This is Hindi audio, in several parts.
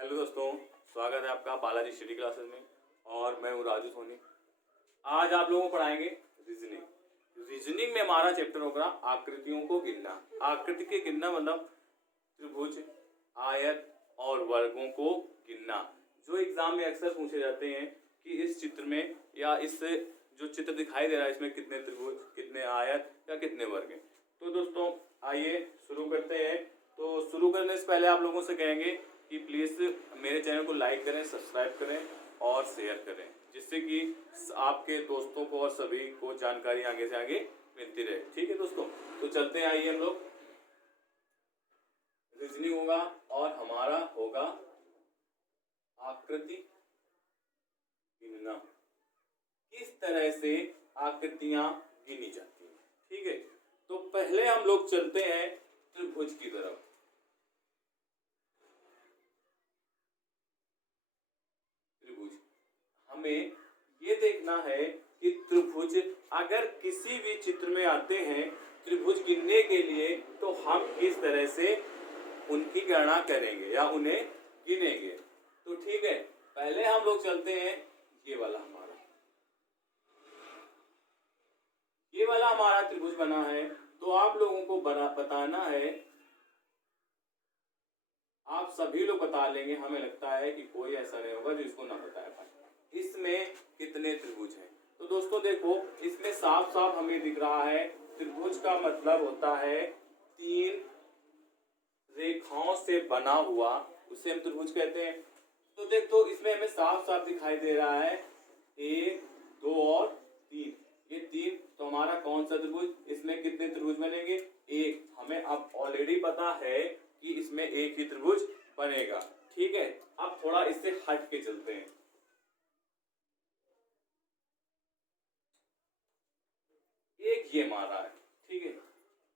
हेलो दोस्तों, स्वागत है आपका बालाजी स्टडी क्लासेस में। और मैं हूँ राजू सोनी। आज आप लोगों को पढ़ाएंगे रीजनिंग में हमारा चैप्टर होगा आकृतियों को गिनना। आकृति के गिनना मतलब त्रिभुज, आयत और वर्गों को गिनना, जो एग्जाम में अक्सर पूछे जाते हैं कि इस चित्र में या इस जो चित्र दिखाई दे रहा है इसमें कितने त्रिभुज, कितने आयत या कितने वर्ग हैं। तो दोस्तों आइए शुरू करते हैं। तो शुरू करने से पहले आप लोगों से कहेंगे कि प्लीज़ मेरे चैनल को लाइक करें, सब्सक्राइब करें और शेयर करें, जिससे कि आपके दोस्तों को और सभी को जानकारी आगे से आगे मिलती रहे। ठीक है दोस्तों, तो चलते हैं। आइए हम लोग रीजनिंग होगा और हमारा होगा आकृति गिनना। किस तरह से आकृतियां गिनी जाती हैं। ठीक है, तो पहले हम लोग चलते हैं त्रिभुज की तरफ। हमें ये देखना है कि त्रिभुज अगर किसी भी चित्र में आते हैं त्रिभुज गिनने के लिए, तो हम किस तरह से उनकी गणना करेंगे या उन्हें गिनेंगे। तो ठीक है, पहले हम लोग चलते हैं ये वाला हमारा त्रिभुज बना है। तो आप लोगों को बताना है, आप सभी लोग बता लेंगे, हमें लगता है कि कोई ऐसा नहीं होगा जो इसको ना बताए पाए। इसमें कितने त्रिभुज हैं। तो दोस्तों देखो, इसमें साफ साफ हमें दिख रहा है त्रिभुज का मतलब होता है तीन रेखाओं से बना हुआ, उसे हम त्रिभुज कहते हैं। तो देखो इसमें हमें साफ साफ दिखाई दे रहा है 1, 2 और 3। ये 3 तो हमारा कौन सा त्रिभुज, इसमें कितने त्रिभुज बनेंगे, 1। हमें अब ऑलरेडी पता है कि इसमें एक ही त्रिभुज बनेगा। ठीक है, अब थोड़ा इससे हट के चलते हैं। एक ये मारा है, ठीक है,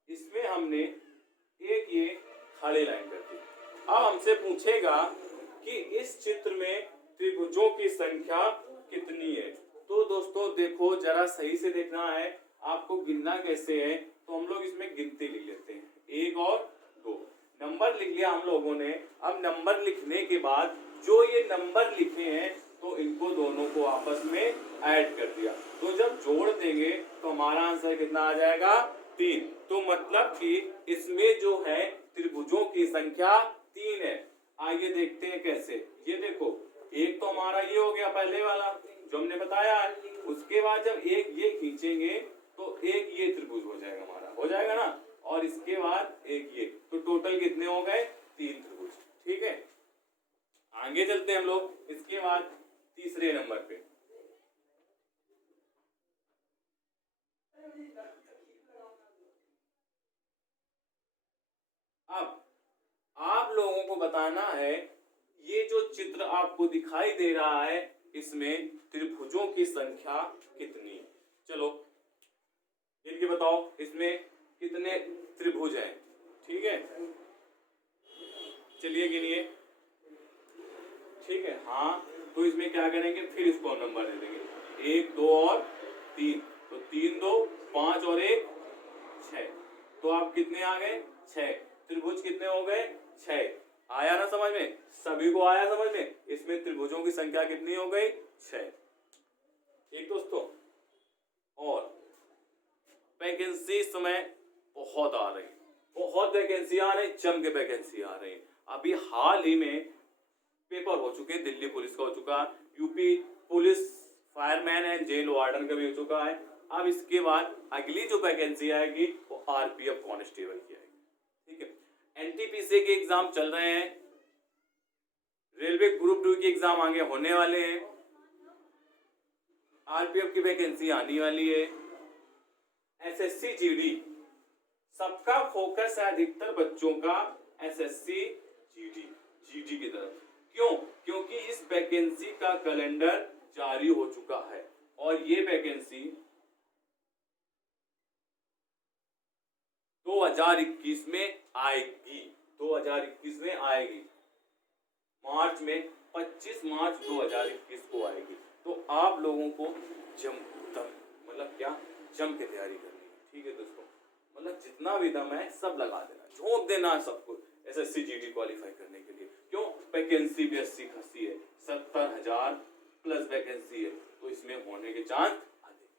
इसमें हमने एक ये खड़े लाइन कर दी। अब हमसे पूछेगा कि इस चित्र में त्रिभुजों की संख्या कितनी है। तो दोस्तों देखो, जरा सही से देखना है आपको गिनना कैसे है। तो हम लोग इसमें गिनती लिख लेते हैं, 1 और 2 नंबर लिख लिया हम लोगों ने। अब नंबर लिखने के बाद जो ये नंबर लिखे हैं तो इनको दोनों को आपस में ऐड कर दिया। तो जब जोड़ देंगे तो हमारा आंसर कितना आ जाएगा, 3। तो मतलब कि इसमें जो है त्रिभुजों की संख्या 3 है। आइए देखते हैं कैसे। ये देखो, एक तो हमारा ये हो गया पहले वाला जो हमने बताया है। उसके बाद जब एक ये खींचेंगे तो एक ये त्रिभुज हो जाएगा, हमारा हो जाएगा ना। और इसके बाद एक ये, तो टोटल कितने हो गए, 3 त्रिभुज। ठीक है, आगे चलते हैं हम लोग। इसके बाद तीसरे नंबर पे अब आप लोगों को बताना है ये जो चित्र आपको दिखाई दे रहा है इसमें त्रिभुजों की संख्या कितनी। चलो इनके बताओ, इसमें कितने त्रिभुज हैं। ठीक है, चलिए गिनिए। ठीक है, हाँ, तो इसमें क्या करेंगे, फिर इसको नंबर दे देंगे, 1, 2 और 3। तो 3, 2, 5 और 1, 6। तो आप कितने आ गए, 6 त्रिभुज कितने हो गए, 6। आया ना समझ में, सभी को आया समझ में। इसमें त्रिभुजों की संख्या कितनी हो गई, 6। ठीक दोस्तों, और वैकेंसी इस समय बहुत आ रही, बहुत वैकेंसी आ रही, जम के वैकेंसी आ रही। अभी हाल ही में पेपर हो चुके, दिल्ली पुलिस का हो चुका, UP police fireman and jail warden का भी हो चुका है। अब इसके बाद अगली जो वैकेंसी आएगी वो आरपीएफ कांस्टेबल की आएगी। ठीक है, एनटीपीसी के एग्जाम चल रहे हैं, रेलवे ग्रुप 2 के एग्जाम आगे होने वाले हैं, आरपीएफ की वैकेंसी आने वाली है, एसएससी जीडी, सबका फोकस है अधिकतर बच्चों का एसएससी जीडी की तरफ। क्यों, क्योंकि इस वैकेंसी का कैलेंडर जारी हो चुका है और ये वैकेंसी 2021 में आएगी, 2021 में आएगी, मार्च में, 25 मार्च 2021 को आएगी। तो आप लोगों को जम के तैयारी करनी है। ठीक है दोस्तों, मतलब जितना भी दम है सब लगा देना, झोंक देना सबको एसएससी जीडी क्वालिफाई करने के लिए। क्यों, वैकेंसी भी अच्छी खासी है, 70,000 प्लस वैकेंसी है, तो इसमें होने के चांस अधिक।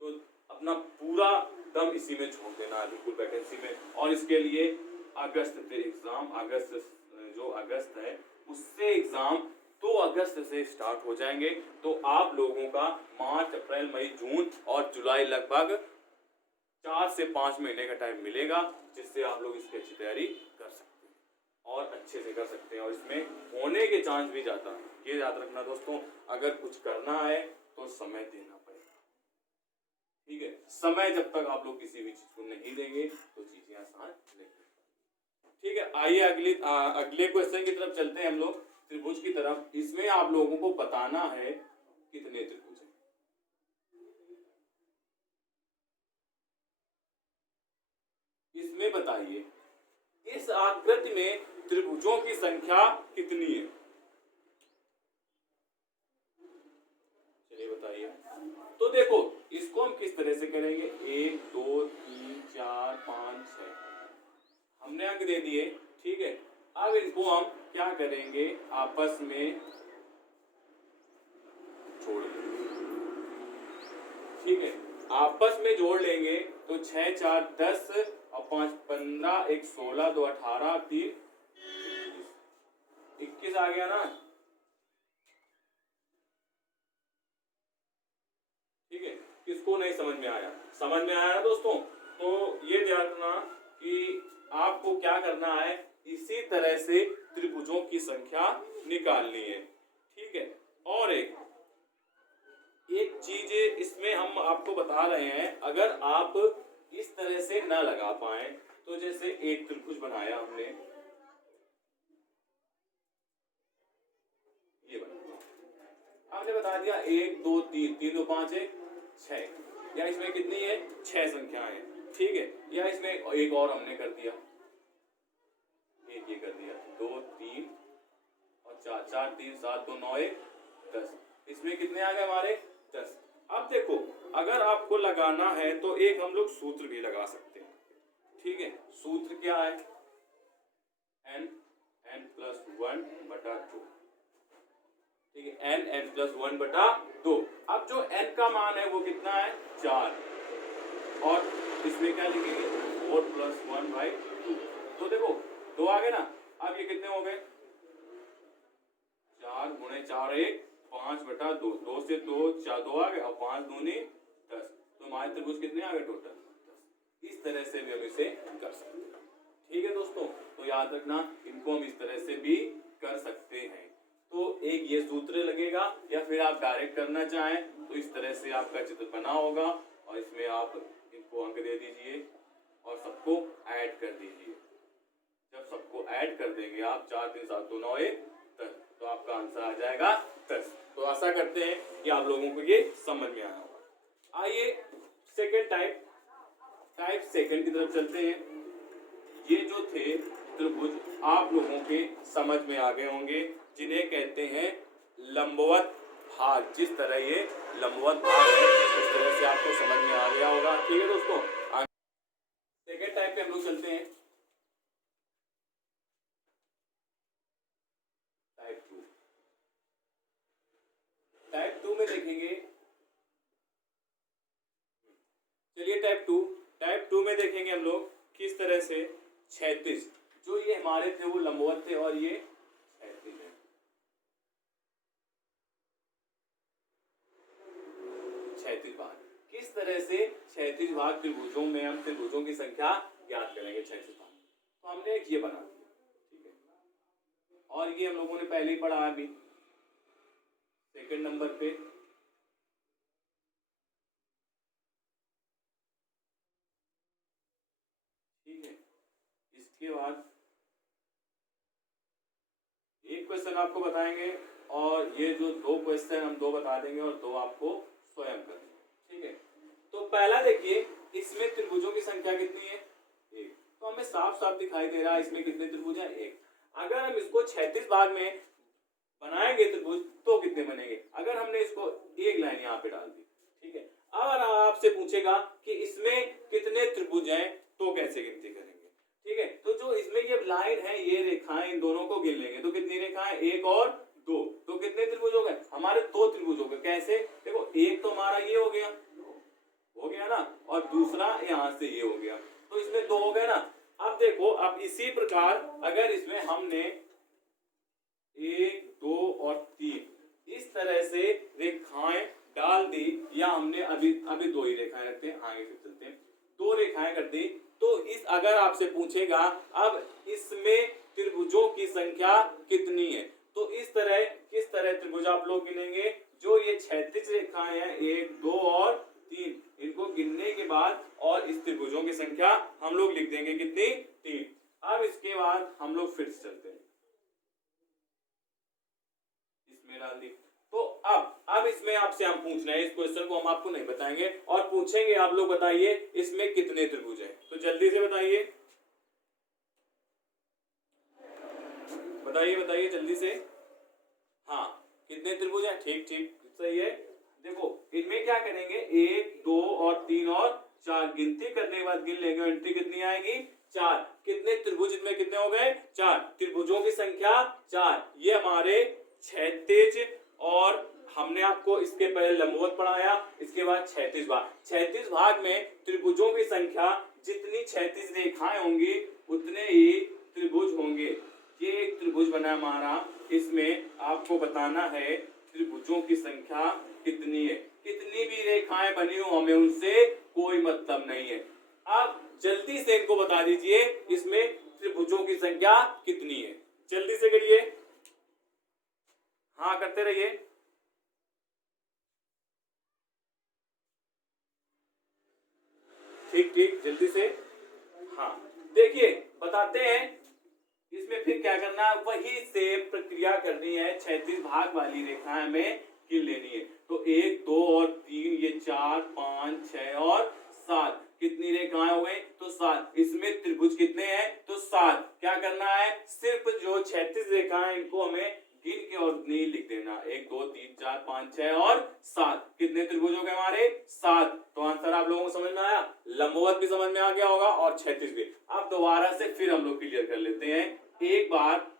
तो अपना पूरा दम इसी में झोंक देना है बिल्कुल वैकेंसी में। और इसके लिए अगस्त से एग्जाम, अगस्त है उससे एग्जाम 2 अगस्त से स्टार्ट हो जाएंगे। तो आप लोगों का मार्च, अप्रैल, मई, जून और जुलाई लगभग 4 से 5 महीने का टाइम मिलेगा, जिससे आप लोग इसकी अच्छी तैयारी कर सकते हैं और अच्छे से कर सकते हैं, और इसमें होने के चांस भी ज़्यादा है। ये याद रखना दोस्तों, अगर कुछ करना है तो समय देना पड़ेगा, ठीक है। समय जब तक आप लोग किसी भी चीज को नहीं देंगे तो चीजें आसान नहीं, ठीक है। आइए अगले क्वेश्चन की तरफ चलते हैं हम लोग, त्रिभुज की तरफ। इसमें आप लोगों को बताना है कितने त्रिभुज हैं। इसमें बताइए इस आकृति में त्रिभुजों की संख्या कितनी है। चलिए बताइए। तो देखो इसको हम किस तरह से करेंगे, 1 2 3 4 5 6 हमने अंक दे दिए, ठीक है। अब इनको हम क्या करेंगे, आपस में जोड़ लेंगे, ठीक है। आपस में जोड़ लेंगे तो 6 4 10 और 5 15, 1 16, 2 18, 3 21 आ गया ना, ठीक है। किसको नहीं समझ में आया, समझ में आया ना दोस्तों। तो ये ध्यान रखना कि आपको क्या करना है, इसी तरह से त्रिभुजों की संख्या निकालनी है, ठीक है। और एक चीज इसमें हम आपको बता रहे हैं, अगर आप इस तरह से ना लगा पाए तो जैसे एक त्रिभुज बनाया हमने, ये बना, हमने बता दिया 1 2 3, 3 2 5 1 6, या इसमें कितनी है 6 संख्याएं हैं, ठीक है। या इसमें एक और हमने कर दिया, एक ये कर दिया 2 3 और 4 4 3 7 2 9 1 10, इसमें कितने आ गए हमारे 10। अब देखो अगर आपको लगाना है तो एक हम लोग सूत्र भी लगा सकते हैं, ठीक है। सूत्र क्या है, n प्लस 1 बटा 2, ठीक है। n प्लस 1 बटा 2। अब जो n का मान है वो कितना है 4, और इसमें क्या लिखेंगे 4 प्लस 1 बाई 2। तो देखो 2 आ गए ना, अब ये कितने हो गए 4 गुणे 4 1 5 बटा 2, 2 से 2 4 2 आ गए, और 5 दूनी 10, तो हमारे त्रिभुज कितने आ गए टोटल 10। इस तरह से भी हम इसे कर सकते हैं, ठीक है दोस्तों। तो याद रखना इनको हम इस तरह से भी कर सकते हैं। तो एक ये सूत्र लगेगा, या फिर आप डायरेक्ट करना चाहें तो इस तरह से आपका चित्र बना होगा, और इसमें आप इनको अंक दे दीजिए और सबको ऐड कर दीजिए। जब सबको ऐड कर देंगे आप 4 3 7 2 9 1 10, तो आपका आंसर आ जाएगा 10। तो आशा करते हैं कि आप लोगों को ये समझ में आया होगा। आइए सेकंड टाइप सेकंड की तरफ चलते हैं। ये जो थे त्रिभुज आप लोगों के समझ में आ गए होंगे, जिन्हें कहते हैं लंबवत भाग। जिस तरह ये लंबवत भाग है उस तरह से आपको समझ में आ गया होगा, ठीक है दोस्तों। सेकंड टाइप पे हम लोग चलते हैं, टाइप 2 में देखेंगे। चलिए टाइप 2 में देखेंगे हम लोग किस तरह से क्षैतिज, जो ये हमारे थे वो लंबवत थे और ये क्षैतिज है। क्षैतिज भाग किस तरह से, क्षैतिज भाग त्रिभुजों में हम त्रिभुजों की संख्या ज्ञात करेंगे क्षैतिज भाग। तो हमने एक ये बना, ठीक है, और ये हम लोगों ने पहले ही पढ़ा अभी सेकंड नंबर पे। ठीक है, इसके बाद एक क्वेश्चन आपको बताएंगे, और ये जो 2 क्वेश्चन हम 2 बता देंगे और 2 आपको स्वयं करना, ठीक है। तो पहला देखिए, इसमें त्रिभुजों की संख्या कितनी है 1, तो हमें साफ साफ दिखाई दे रहा है इसमें कितने त्रिभुज हैं 1। अगर हम इसको क्षैतिज भाग में बनाएंगे त्रिभुज तो कितने बनेंगे, अगर हमने इसको एक लाइन यहाँ पे डाल दी, ठीक है। अब आपसे पूछेगा कि इसमें कितने त्रिभुज हैं तो कैसे गिनती करेंगे, ठीक है। तो जो इसमें ये लाइन है, ये रेखाएं, इन दोनों को गिन लेंगे तो कितनी रेखाएं, एक और दो, तो कितने त्रिभुज हो गए हमारे? दो त्रिभुज हो गए। कैसे? देखो एक तो हमारा ये हो गया ना, और दूसरा यहां से ये हो गया, तो इसमें दो हो गए ना। अब देखो, अब इसी प्रकार अगर इसमें हमने एक, दो और तीन इस तरह से रेखाएं डाल दी, या हमने अभी अभी दो ही रेखाएं रखते हैं, आगे फिर चलते हैं, दो रेखाएं कर दी, तो इस अगर आपसे पूछेगा अब इसमें त्रिभुजों की संख्या कितनी है, तो इस तरह किस तरह त्रिभुज आप लोग गिनेंगे? जो ये क्षैतिज रेखाएं हैं, एक, दो और तीन, इनको गिनने के बाद और इस त्रिभुजों की संख्या हम लोग लिख देंगे कितनी? तीन। अब इसके बाद हम लोग फिर से चलते हैं, इसमें डाल दी, तो अब इसमें आपसे हम पूछना है, इस क्वेश्चन को हम आपको नहीं बताएंगे और पूछेंगे आप लोग बताइए इसमें कितने त्रिभुज हैं, तो जल्दी से बताइए, बताइए बताइए जल्दी से। हाँ, कितने त्रिभुज हैं? ठीक ठीक सही है। देखो इनमें क्या करेंगे, एक, दो और तीन और चार, गिनती करने के बाद गिन लेंगे, एंट्री कितनी आएगी? चार। कितने त्रिभुज इनमें कितने हो गए? चार। त्रिभुजों की संख्या चार। ये हमारे क्षैतिज, और हमने आपको इसके पहले लंबवत पढ़ाया, इसके बाद क्षैतिज भाग। क्षैतिज भाग में त्रिभुजों की संख्या, जितनी क्षैतिज रेखाएं होंगी उतने ही त्रिभुज होंगे। ये एक त्रिभुज बना हमारा, इसमें आपको बताना है त्रिभुजों की संख्या कितनी है। कितनी भी रेखाएं बनी हो हमें उनसे कोई मतलब नहीं है। अब जल्दी से इनको बता दीजिए इसमें त्रिभुजों की संख्या कितनी है, जल्दी से करिए, हाँ करते रहिए। ठीक ठीक जल्दी से। हाँ देखिए बताते हैं, इसमें फिर क्या करना है, वही सेम प्रक्रिया करनी है, क्षैतिज भाग वाली रेखाएं हमें गिन लेनी है। तो एक, दो और तीन, ये चार, पांच, छह और सात, कितनी रेखाएं हो गई? तो सात। इसमें त्रिभुज कितने हैं? तो सात। क्या करना है, सिर्फ जो क्षैतिज रेखाएं इनको हमें गिन के और नहीं लिख देना, एक, दो, तीन, चार, पांच, छह और सात, कितने त्रिभुज हो गए हमारे? सात। तो आंसर आप लोगों को समझ में आया, लंबवत भी समझ में आ गया होगा और क्षैतिज भी। अब दोबारा से फिर हम लोग क्लियर कर लेते हैं एक बार।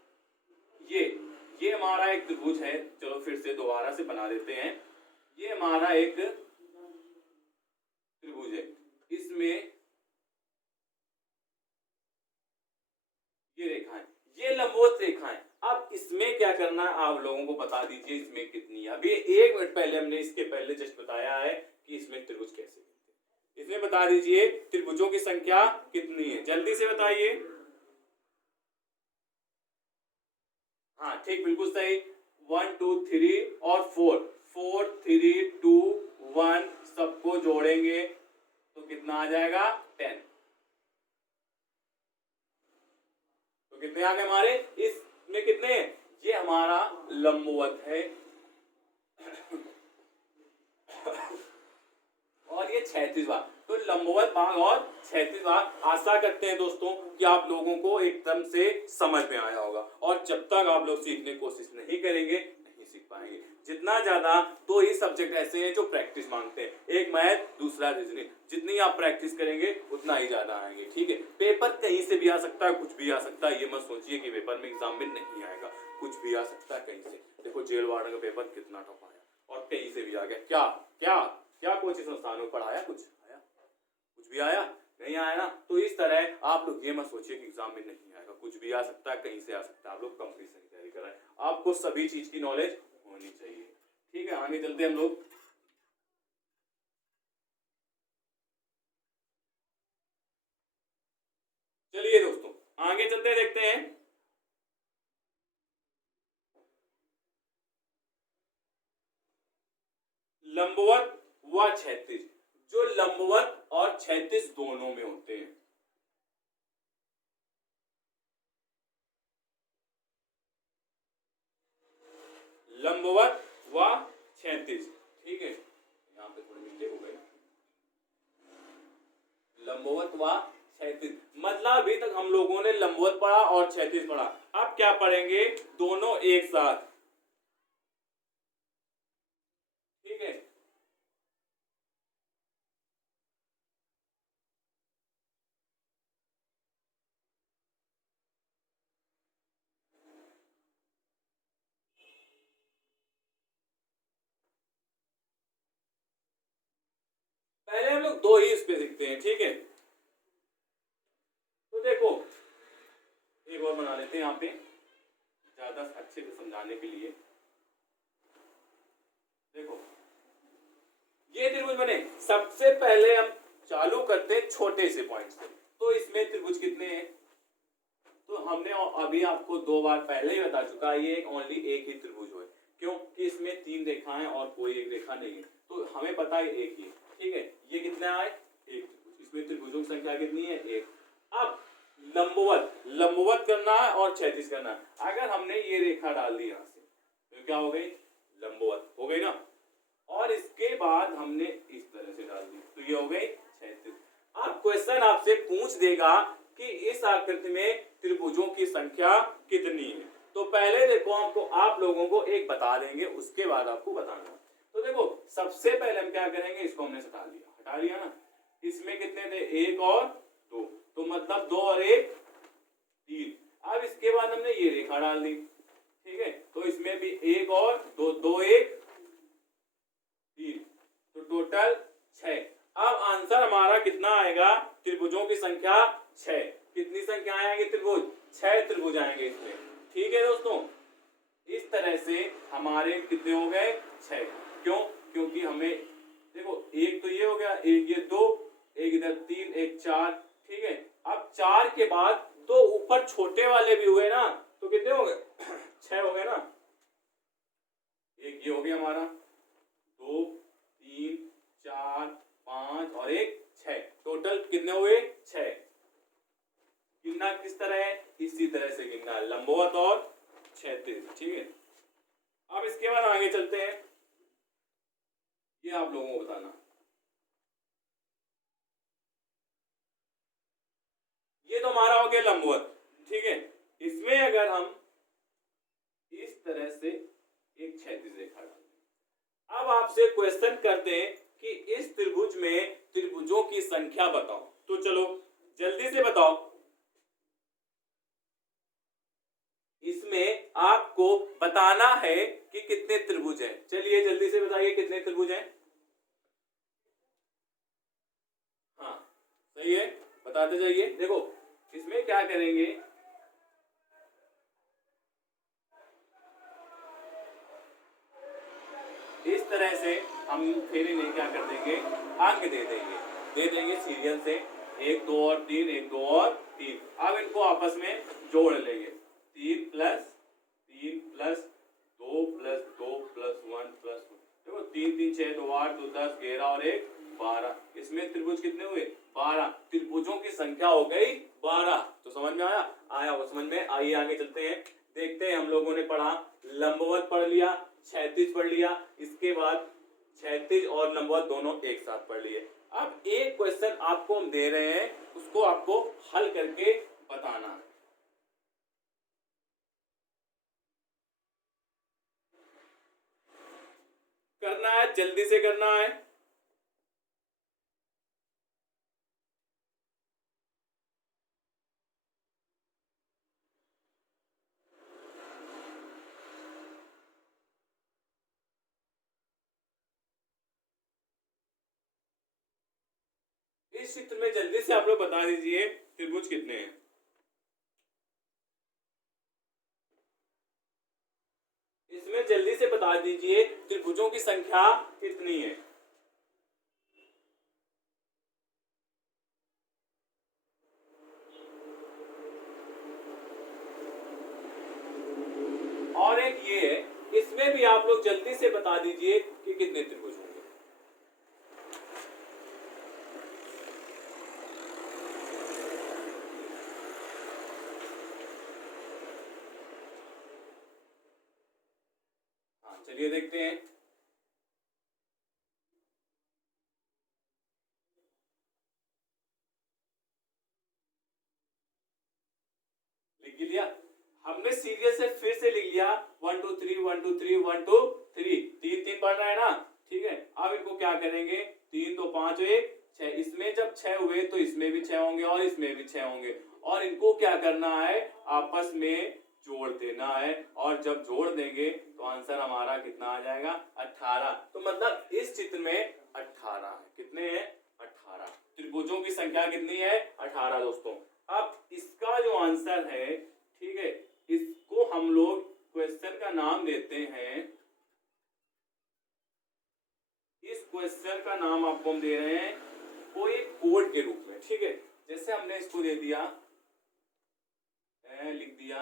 ये हमारा एक त्रिभुज है, चलो फिर से दोबारा से बना देते हैं। ये हमारा एक त्रिभुज है, इसमें ये रेखाएं, ये लंबवत रेखाएं। अब इसमें क्या करना है आप लोगों को बता दीजिए, इसमें कितनी है। अभी 1 मिनट पहले हमने इसके पहले जस्ट बताया है कि इसमें त्रिभुज कैसे बनते हैं। इसमें बता दीजिए त्रिभुजों की संख्या कितनी है, जल्दी से बताइए। हाँ ठीक बिल्कुल सही, 1 2 3 और 4, 4 3 2 1 सबको जोड़ेंगे तो कितना आ जाएगा? 10। तो कितने आ गए हमारे? इसमें कितने? ये हमारा लंबवत है और ये क्षैतिज भाग। तो लंबवत भाग और क्षैतिज भाग, आशा करते हैं दोस्तों कि आप लोगों को एकदम से समझ में आया होगा, और जब तक आप लोग सीखने की कोशिश नहीं करेंगे नहीं सीख पाएंगे। जितना ज्यादा, तो ये सब्जेक्ट ऐसे हैं जो प्रैक्टिस मांगते हैं, एक मैथ दूसरा रीजनिंग, जितनी आप प्रैक्टिस करेंगे उतना ही ज्यादा आएंगे। ठीक है, पेपर कहीं से भी आ सकता है, कुछ भी आ सकता है, ये मत सोचिए कि पेपर में एग्जाम में नहीं आएगा, कुछ भी आ सकता है कहीं से। देखो जेल वार्डन का पेपर कितना टफ आया, और कहीं से भी आ गया। क्या क्या क्या कोचिंग संस्थानों में पढ़ाया, कुछ आया? कुछ भी आया नहीं आया ना। तो इस तरह आप लोग ये मत सोचिए कि एग्जाम में नहीं आएगा, कुछ भी आ सकता है, कहीं से आ सकता है। आप लोग कंपटीशन की तैयारी कर रहे हैं, आपको सभी चीज की नॉलेज होनी चाहिए। ठीक है, आगे चलते हैं हम लोग। चलिए दोस्तों आगे चलते हैं, देखते हैं। लंबवत व क्षैतिज, जो लंबवत और क्षैतिज दोनों में होते हैं। लंबवत व क्षैतिज, ठीक है, यहाँ पे थोड़े मिस्टेक हो गए। लंबवत व क्षैतिज, मतलब अभी तक हम लोगों ने लंबवत पढ़ा और क्षैतिज पढ़ा, अब क्या पढ़ेंगे? दोनों एक साथ। ठीक है, हम लोग दो ही इस पे देखते हैं, ठीक है। तो देखो एक और बना लेते हैं यहाँ पे ज्यादा अच्छे से समझाने के लिए। देखो ये त्रिभुज बने, सबसे पहले हम चालू करते हैं छोटे से पॉइंट से। तो इसमें त्रिभुज कितने हैं, तो हमने अभी आपको 2 बार पहले ही बता चुका है, ये ओनली एक ही त्रिभुज है, क्योंकि इसमें 3 रेखाएं और कोई एक रेखा नहीं है, तो हमें पता है एक ही, ठीक है। ये कितना है, एक त्रिभुज, इसमें त्रिभुजों की संख्या कितनी है, एक। अब लंबवत करना है और क्षैतिज करना है। अगर हमने ये रेखा डाल दी यहाँ से तो क्या हो गई, लंबवत हो गई ना, और इसके बाद हमने इस तरह से डाल दी तो ये हो गई क्षैतिज। अब क्वेश्चन आपसे पूछ देगा कि इस आकृति में त्रिभुजों की संख्या कितनी है। तो पहले देखो हमको आप लोगों को एक बता देंगे, उसके बाद आपको बताना। तो देखो सबसे पहले हम क्या करेंगे, इसको हमने हटा लिया ना, इसमें कितने थे, 1 और 2, तो मतलब 2 और 1 3। अब इसके बाद हमने ये रेखा डाल दी, ठीक है, तो इसमें भी 1 और 2, 2 1 3, तो टोटल 6। अब आंसर हमारा कितना आएगा, त्रिभुजों की संख्या 6। कितनी संख्या आएंगे त्रिभुज, 6 त्रिभुज आएंगे इसमें, ठीक है दोस्तों। इस तरह से हमारे कितने हो गए, 6। क्यों, क्योंकि हमें देखो एक तो ये हो गया, एक ये 2, एक इधर 3, एक 4, ठीक है। अब 4 के बाद 2 ऊपर छोटे वाले भी हुए ना, तो कितने हो गए 6 हो गए ना। एक ये हो गया हमारा 2 3 4 5 और एक 6, टोटल कितने हुए 6। गिनना किस तरह है, इसी तरह से गिनना, लंबवत और क्षैतिज, ठीक है। अब इसके बाद आगे चलते हैं, ये आप लोगों को बताना। ये तो हमारा हो गया लंबवत, ठीक है। इसमें अगर हम इस तरह से एक क्षैतिज रेखा डालें, अब आपसे क्वेश्चन करते हैं कि इस त्रिभुज में त्रिभुजों की संख्या बताओ। तो चलो जल्दी से बताओ, इसमें आपको बताना है कि कितने त्रिभुज हैं। चलिए जल्दी से बताइए कितने त्रिभुज हैं। हाँ सही है, बताते जाइए। देखो इसमें क्या करेंगे, इस तरह से हम फेरे नहीं क्या कर देंगे, अंक दे देंगे सीरियल से, 1 2 और 3, 1 2 और 3। अब इनको आपस में जोड़ लेंगे, 3 plus 3 plus 2 plus 2 plus 1 plus 1। देखो 3 3 6 2 8 2 10 11 और 1 12। इसमें त्रिभुज कितने हुए, 12। त्रिभुजों की संख्या हो गई 12। तो समझ में आया वो समझ में। आइए आगे चलते हैं, देखते हैं। हम लोगों ने पढ़ा, लंबवत पढ़ लिया, क्षैतिज पढ़ लिया, इसके बाद क्षैतिज और लंबवत दोनों एक साथ पढ़ लिए। अब एक क्वेश्चन आपको हम दे रहे हैं, उसको आपको हल करके बताना है। करना है, जल्दी से करना है। इस चित्र में जल्दी से आप लोग बता दीजिए त्रिभुज कितने हैं। इसमें जल्दी से बता दीजिए त्रिभुजों की संख्या कितनी है। और एक ये है, इसमें भी आप लोग जल्दी से बता दीजिए कि कितने त्रिभुज होंगे। हाँ चलिए देखते हैं। लिख लिया हमने, सीरियल से फिर से लिख लिया, 1 2 3 1 2 3 1 2 3, 3 3 पढ़ रहा है ना, ठीक है। अब इनको क्या करेंगे, 3 तो 5 1 6, इसमें जब 6 हुए तो इसमें भी 6 होंगे और इसमें भी 6 होंगे, और इनको क्या करना है, आपस में जोड़ देना है। और जब जोड़ देंगे तो आंसर हमारा कितना आ जाएगा, 18। तो मतलब इस चित्र में 18 है। कितने हैं, 18। त्रिभुजों की संख्या कितनी है? 18 दोस्तों। अब इसका जो आंसर है, ठीक है, इसको हम लोग क्वेश्चन का नाम देते हैं, इस क्वेश्चन का नाम आपको हम दे रहे हैं कोई कोड के रूप में, ठीक है। जैसे हमने इसको दे दिया, लिख दिया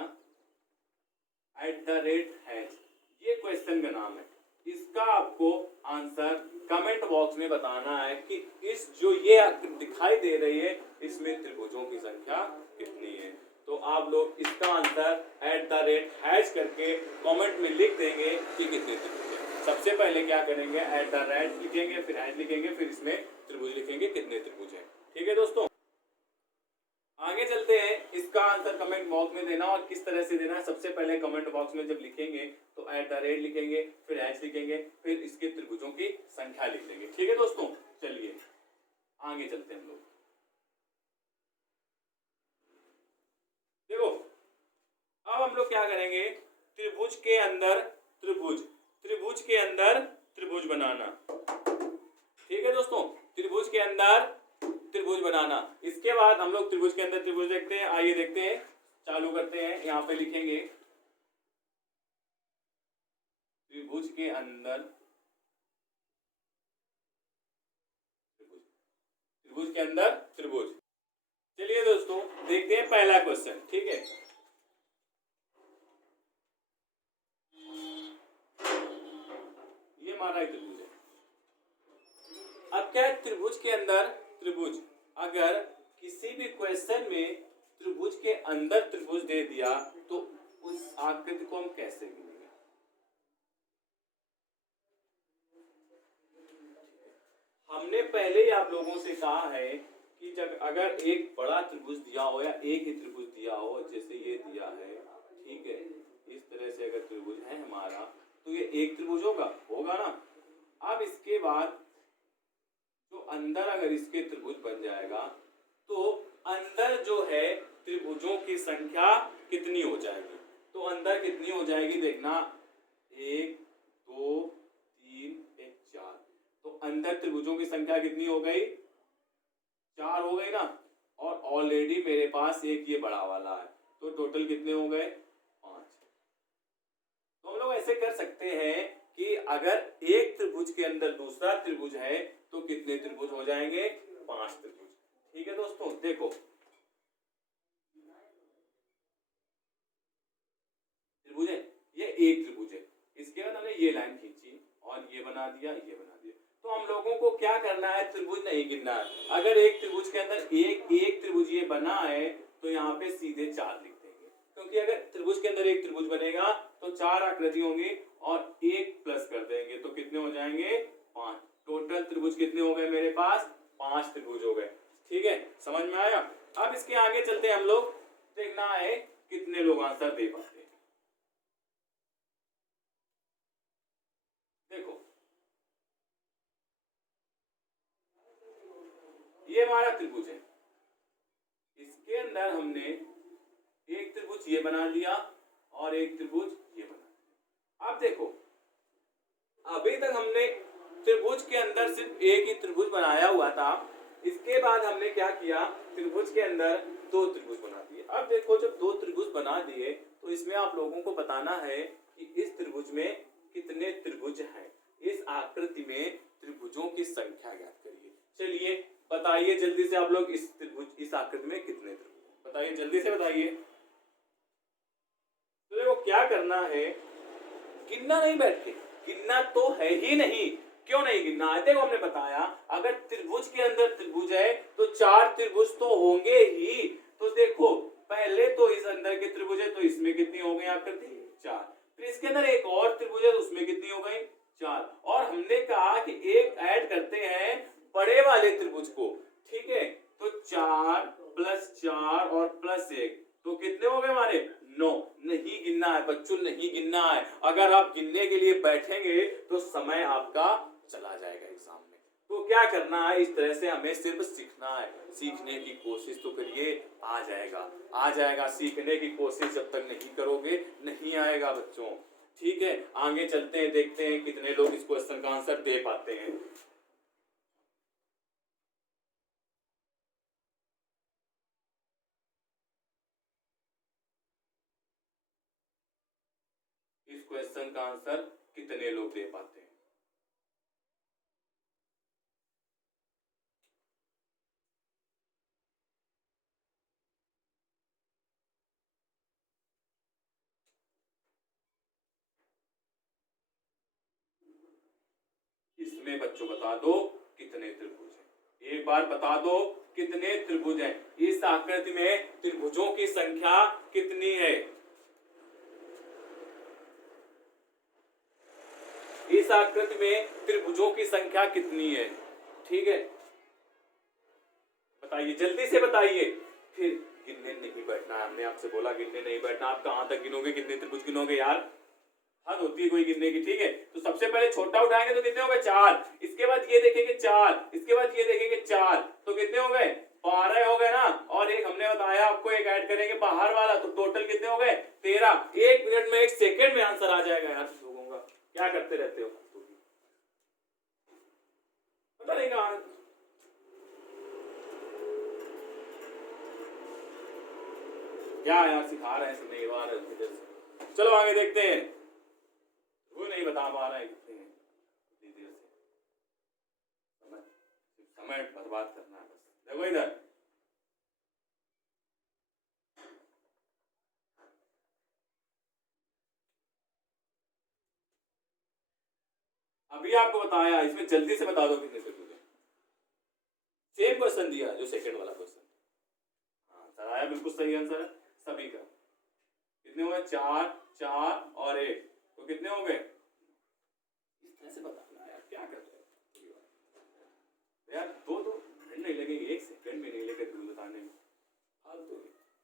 @हैश, ये क्वेश्चन का नाम है। इसका आपको आंसर कमेंट बॉक्स में बताना है कि इस जो ये दिखाई दे रही है इसमें त्रिभुजों की संख्या कितनी है। तो आप लोग इसका आंसर @हैश करके कमेंट में लिख देंगे कि कितने त्रिभुज हैं। सबसे पहले क्या करेंगे, @ लिखेंगे, फिर हैश लिखेंगे, फिर इसमें त्रिभुज लिखेंगे, कितने त्रिभुज हैं। ठीक है दोस्तों, आगे चलते हैं। इसका आंसर कमेंट बॉक्स में देना, और किस तरह से देना है, सबसे पहले कमेंट बॉक्स में जब लिखेंगे तो @ लिखेंगे, फिर हैश लिखेंगे, फिर इसके त्रिभुजों की संख्या लिख देंगे। ठीक है दोस्तों, चलिए आगे चलते हैं हम लोग। देखो अब हम लोग क्या करेंगे, त्रिभुज के अंदर त्रिभुज, त्रिभुज के अंदर त्रिभुज बनाना। ठीक है दोस्तों, त्रिभुज के अंदर त्रिभुज बनाना। इसके बाद हम लोग त्रिभुज के अंदर त्रिभुज देखते हैं। आइए देखते हैं, चालू करते हैं। यहाँ पे लिखेंगे त्रिभुज के अंदर त्रिभुज, त्रिभुज के अंदर त्रिभुज। चलिए दोस्तों देखते हैं पहला क्वेश्चन। ठीक है, ये हमारा त्रिभुज है। अब क्या है, त्रिभुज के अंदर त्रिभुज, अगर किसी भी क्वेश्चन में त्रिभुज के अंदर त्रिभुज दे दिया तो उस आकृति को हम कैसे गिनेंगे। हमने पहले ही आप लोगों से कहा है कि जब अगर एक बड़ा त्रिभुज दिया हो या एक ही त्रिभुज दिया हो, जैसे ये दिया है, ठीक है, इस तरह से अगर त्रिभुज है हमारा, तो ये एक त्रिभुज होगा ना। अब इसके बाद तो अंदर अगर इसके त्रिभुज बन जाएगा तो अंदर जो है त्रिभुजों की संख्या कितनी हो जाएगी। तो अंदर कितनी हो जाएगी देखना, 1 2 3 4। तो अंदर त्रिभुजों की संख्या कितनी हो गई, 4 हो गई ना। और ऑलरेडी मेरे पास एक ये बड़ा वाला है, तो टोटल कितने हो गए, 5। तो हम लोग ऐसे कर सकते हैं कि अगर एक त्रिभुज के अंदर दूसरा त्रिभुज है तो कितने त्रिभुज हो जाएंगे, 5 त्रिभुज। ठीक है दोस्तों, देखो त्रिभुज है, ये एक त्रिभुज है, इसके बाद हमने ये लाइन खींची और ये बना दिया, ये बना दिया। तो हम लोगों को क्या करना है, त्रिभुज नहीं गिनना है। अगर एक त्रिभुज के अंदर एक त्रिभुज ये बना है तो यहाँ पे सीधे 4 लिख देंगे, क्योंकि अगर त्रिभुज के अंदर एक त्रिभुज बनेगा तो 4 आकृति होंगी और 1 प्लस कर देंगे तो कितने हो जाएंगे, 5। टोटल त्रिभुज कितने हो गए मेरे पास, 5 त्रिभुज हो गए। ठीक है, समझ में आया। अब इसके आगे चलते हैं हम लोग, देखना है कितने लोग आंसर दे पाते हैं। देखो ये हमारा त्रिभुज है, इसके अंदर हमने एक त्रिभुज ये बना दिया और एक त्रिभुज ये बना दिया। अब देखो अभी तक हमने त्रिभुज के अंदर सिर्फ एक ही त्रिभुज बनाया हुआ था, इसके बाद हमने क्या किया, त्रिभुज के अंदर 2 त्रिभुज बना दिए। अब देखो जब 2 त्रिभुज बना दिए तो इसमें आप लोगों को बताना है कि इस त्रिभुज में कितने त्रिभुज हैं। इस आकृति में त्रिभुजों की संख्या ज्ञात करिए। चलिए बताइए जल्दी से आप लोग, इस त्रिभुज, इस आकृति में कितने त्रिभुज, बताइए जल्दी से बताइए। तो देखो क्या करना है, गिनना नहीं बैठ के, गिनना तो है ही नहीं। क्यों नहीं गिनना है, देखो हमने बताया अगर त्रिभुज के अंदर त्रिभुज है तो 4 त्रिभुज तो होंगे ही। तो देखो पहले तो इस अंदर के त्रिभुज है तो इसमें कितनी हो गई आकृति, 4। फिर इसके अंदर एक और त्रिभुज है तो उसमें कितनी हो गई, 4। और हमने कहा कि एक ऐड करते हैं बड़े वाले त्रिभुज को। ठीक है, तो 4 + 4 और +1 तो कितने हो गए हमारे, 9। नहीं गिनना है बच्चों, नहीं गिनना है। अगर आप गिनने के लिए बैठेंगे तो समय आपका चला जाएगा एग्जाम में। तो क्या करना है, इस तरह से हमें सिर्फ सीखना है, सीखने की कोशिश तो करिए, आ जाएगा, आ जाएगा। सीखने की कोशिश जब तक नहीं करोगे नहीं आएगा बच्चों। ठीक है, आगे चलते हैं, देखते हैं कितने लोग इस क्वेश्चन का आंसर दे पाते हैं। क्वेश्चन का आंसर कितने लोग दे पाते हैं? इसमें बच्चों बता दो कितने त्रिभुज हैं, एक बार बता दो कितने त्रिभुज हैं। इस आकृति में त्रिभुजों की संख्या कितनी है? इस आकृति में त्रिभुजों की संख्या कितनी है? ठीक है, बताइए, जल्दी से बताइए। फिर गिनने नहीं बैठना है, हमने आपसे बोला गिनने नहीं बैठना। आप कहां तक गिनोगे, कितने त्रिभुज गिनोगे यार? हद होती है कोई गिनने की। ठीक है, तो सबसे पहले छोटा उठाएंगे तो कितने हो गए? 4। इसके बाद ये देखेंगे 4, इसके बाद ये देखेंगे 4, तो कितने हो गए? 12 हो गए ना। और एक हमने बताया आपको, एक ऐड करेंगे बाहर वाला, तो टोटल कितने हो गए? 13। 1 मिनट में 1 सेकंड में आंसर आ जाएगा यार लोगों का। क्या करते रहते हो, पता नहीं कहां। क्या यार सिखा रहे हैं, सुनने के बाद। चलो आगे देखते हैं। वो नहीं बता पा रहा है कितने हैं, इतनी देर से समय बर्बाद करना है बस। देखो इधर, अभी आपको बताया, इसमें जल्दी से बता दो कितने त्रिभुज हैं। सेम क्वेश्चन दिया जो सेकंड वाला क्वेश्चन। हाँ सर आया, बिल्कुल सही आंसर है सभी का। कितने हो गए? 4, 4 और 1, तो कितने हो गए? इस तरह से बताना यार, क्या कर रहे हो यार? दो मिनट नहीं लगेंगे, 1 सेकंड में नहीं लगेगा त्रिभुज बताने में।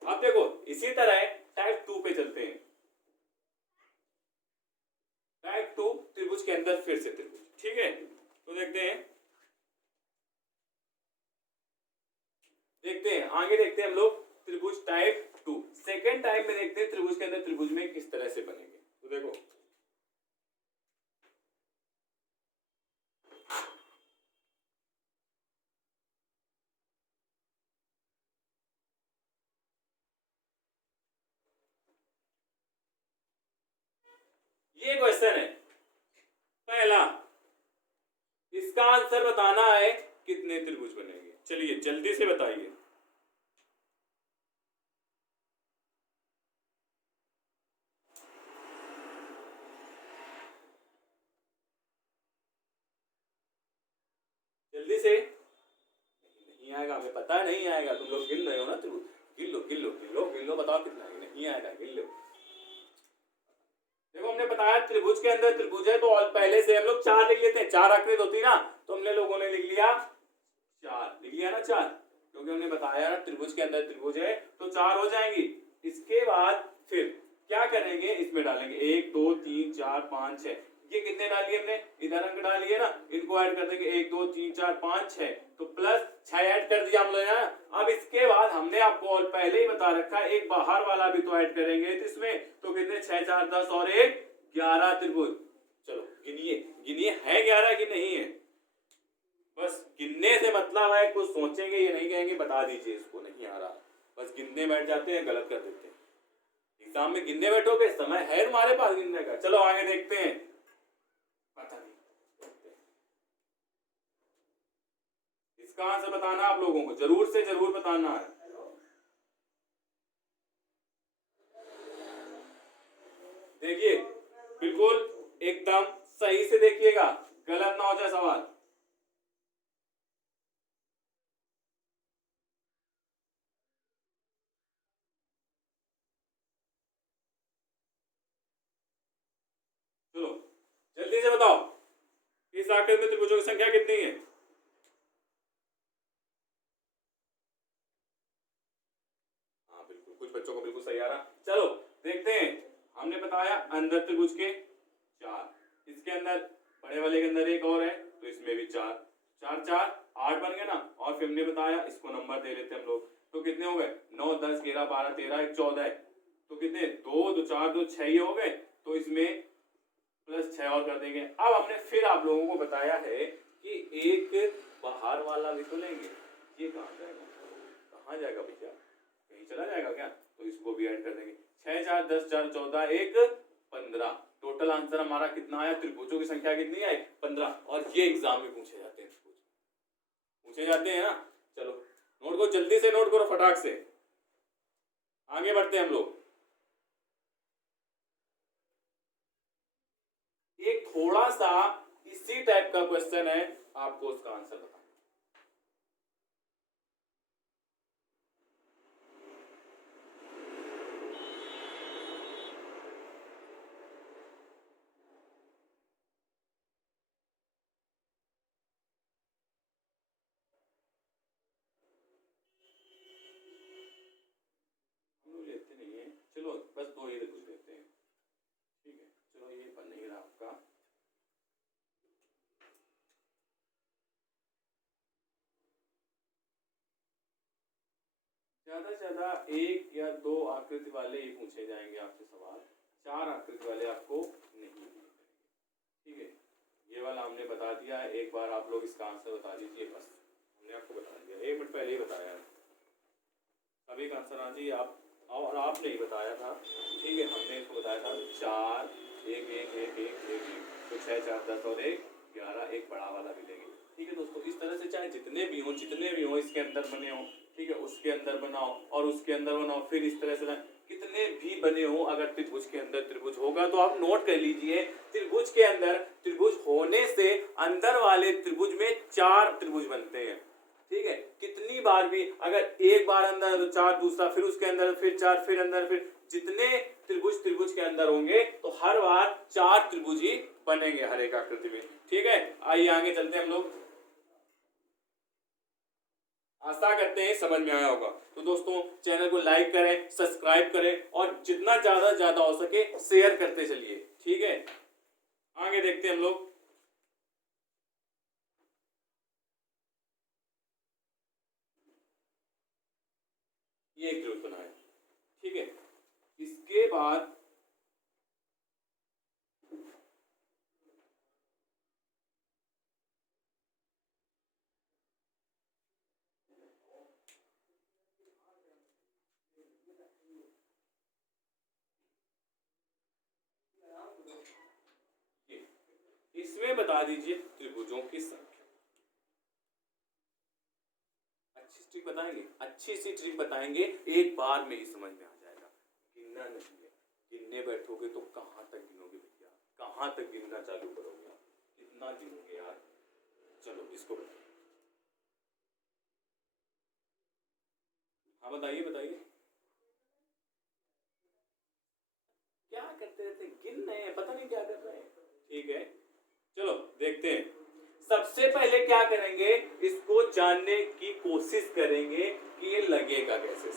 आप देखो, इसी तरह टाइप 2 पे चलते हैं। टाइप 2 त्रिभुज के अंदर फिर से त्रिभुज। ठीक है, तो देखते हैं आगे, देखते हैं हम लोग त्रिभुज टाइप 2। सेकेंड टाइप में देखते हैं त्रिभुज के अंदर त्रिभुज में किस तरह से बनेंगे। तो देखो, ये क्वेश्चन है पहला, इसका आंसर बताना है कितने त्रिभुज बनेंगे। चलिए जल्दी से बताइए। जल्दी से। नहीं आएगा, हमें पता है नहीं आएगा। तुम लोग गिन रहे हो ना त्रिभुज, गिन लो गिन लो गिन लो गिन लो, बताओ कितना है। नहीं आएगा, गिन लो। देखो हमने बताया त्रिभुज के अंदर त्रिभुज है, तो पहले से हम लोग 4 लिख लेते हैं। 4 आकृति होती ना, तो हमने लोगों ने लिख लिया 4, लिख लिया ना 4, क्योंकि हमने बताया त्रिभुज के अंदर त्रिभुज है तो 4 हो जाएंगी। इसके बाद फिर क्या करेंगे, इसमें डालेंगे 1 2 3 4 5 6। ये कितने डालिए हमने? इधर अंक डालिए ना, इनको ऐड कर देंगे 1 2 3 4 5 6, तो प्लस 6 ऐड कर दिया हम लोग ना। अब इसके बाद हमने आपको और पहले ही बता रखा है, एक बाहर वाला भी तो ऐड करेंगे तो इसमें, तो कितने? 6 4 10 और 1 11 त्रिभुज। चलो गिनिए गिनिए, है 11 कि नहीं है? बस गिनने से मतलब है, कुछ सोचेंगे ये नहीं कहेंगे बता दीजिए इसको नहीं आ रहा, बस गिनने बैठ जाते हैं, गलत कर देते हैं। एग्जाम में गिनने बैठोगे, समय है तुम्हारे पास गिनने का। चलो आगे देखते हैं। पता नहीं, इसका आंसर बताना आप लोगों को, जरूर से जरूर बताना है। देखिए बिल्कुल एकदम सही से देखिएगा, गलत ना हो जाए सवाल। चलो जल्दी से बताओ, इस आकृति में त्रिभुजों की संख्या कितनी है? हाँ बिल्कुल, कुछ बच्चों को बिल्कुल सही आ रहा। चलो देखते हैं, हमने बताया अंदर त्रिभुज के 4, इसके अंदर बड़े वाले के अंदर एक और है, तो इसमें भी 4 4 4 8 बन गए ना। और फिर हमने बताया इसको नंबर दे लेते हम लोग, तो कितने हो गए? 9 10 11 12 13 1 14, तो कितने? 2 2 4 2 6 ही हो गए, तो इसमें प्लस 6 और कर देंगे। अब हमने फिर आप लोगों को बताया है कि एक बाहर वाला भी तो लेंगे। ये कहाँ जाएगा, कहाँ जाएगा भैया, कहीं चला जाएगा क्या? तो इसको भी ऐड कर देंगे। 6 4 10 4 14 1 15, टोटल आंसर हमारा कितना आया, त्रिभुजों की संख्या कितनी आई, 15। और ये एग्जाम में पूछे जाते हैं, पूछे जाते हैं ना। चलो नोट को जल्दी से नोट करो, फटाक से आगे बढ़ते हैं हम लोग। एक थोड़ा सा इसी टाइप का क्वेश्चन है, आपको उसका आंसर बताना। लेते नहीं है, चलो बस दो ही कुछ लेते हैं, ठीक है। चलो ये बन नहीं रहा आपका, ज्यादा से ज्यादा एक या दो आकृति वाले ही पूछे जाएंगे आपसे सवाल, 4 आकृति वाले आपको नहीं पूछेंगे, ठीक है। ये वाला हमने बता दिया है, एक बार आप लोग इसका आंसर बता दीजिए, बस हमने आपको बता दिया, 1 मिनट पहले ही बताया है। सभी का आंसर आ जाइए आप, और आपने ही बताया था, ठीक है, हमने इसको बताया था 4 1 1 1 1 1 1, तो 6 4 10 और 1 11, एक बड़ा वाला भी लेंगे, ठीक है दोस्तों। इस तरह से चाहे जितने भी हो इसके अंदर बने हो, ठीक है, उसके अंदर बनाओ और उसके अंदर बनाओ, फिर इस तरह से कितने भी बने हो, अगर त्रिभुज के अंदर त्रिभुज होगा तो आप नोट कर लीजिए, त्रिभुज के अंदर त्रिभुज होने से अंदर वाले त्रिभुज में 4 त्रिभुज बनते हैं, ठीक है। कितनी बार भी अगर एक बार अंदर तो 4, दूसरा फिर उसके अंदर फिर 4, फिर अंदर, फिर जितने त्रिभुज के अंदर होंगे तो हर बार 4 त्रिभुज ही बनेंगे हर एक आकृति में, ठीक है। आइए आगे चलते हैं हम लोग, आशा करते हैं समझ में आया होगा। तो दोस्तों चैनल को लाइक करें, सब्सक्राइब करें और जितना ज्यादा हो सके शेयर करते चलिए, ठीक है। आगे देखते हैं हम लोग, ये एक त्रिभुज बना है, ठीक है। इसके बाद इसमें बता दीजिए त्रिभुजों की संख्या। अच्छी ट्रिक बताएंगे, अच्छी सी ट्रिक बताएंगे, एक बार में ही समझ में आ जाएगा। गिनना नहीं है, गिनने बैठोगे तो कहां तक गिनोगे भैया, कहां तक गिनना चालू करोगे आप, कितना गिनोगे यार। चलो इसको बताइए, हाँ बताइए बताइए, क्या करते रहते, गिन रहे हैं, पता नहीं क्या कर रहे हैं, ठीक है। चलो देखते हैं, सबसे पहले क्या करेंगे, इसको जानने की कोशिश करेंगे कि ये लगेगा कैसे,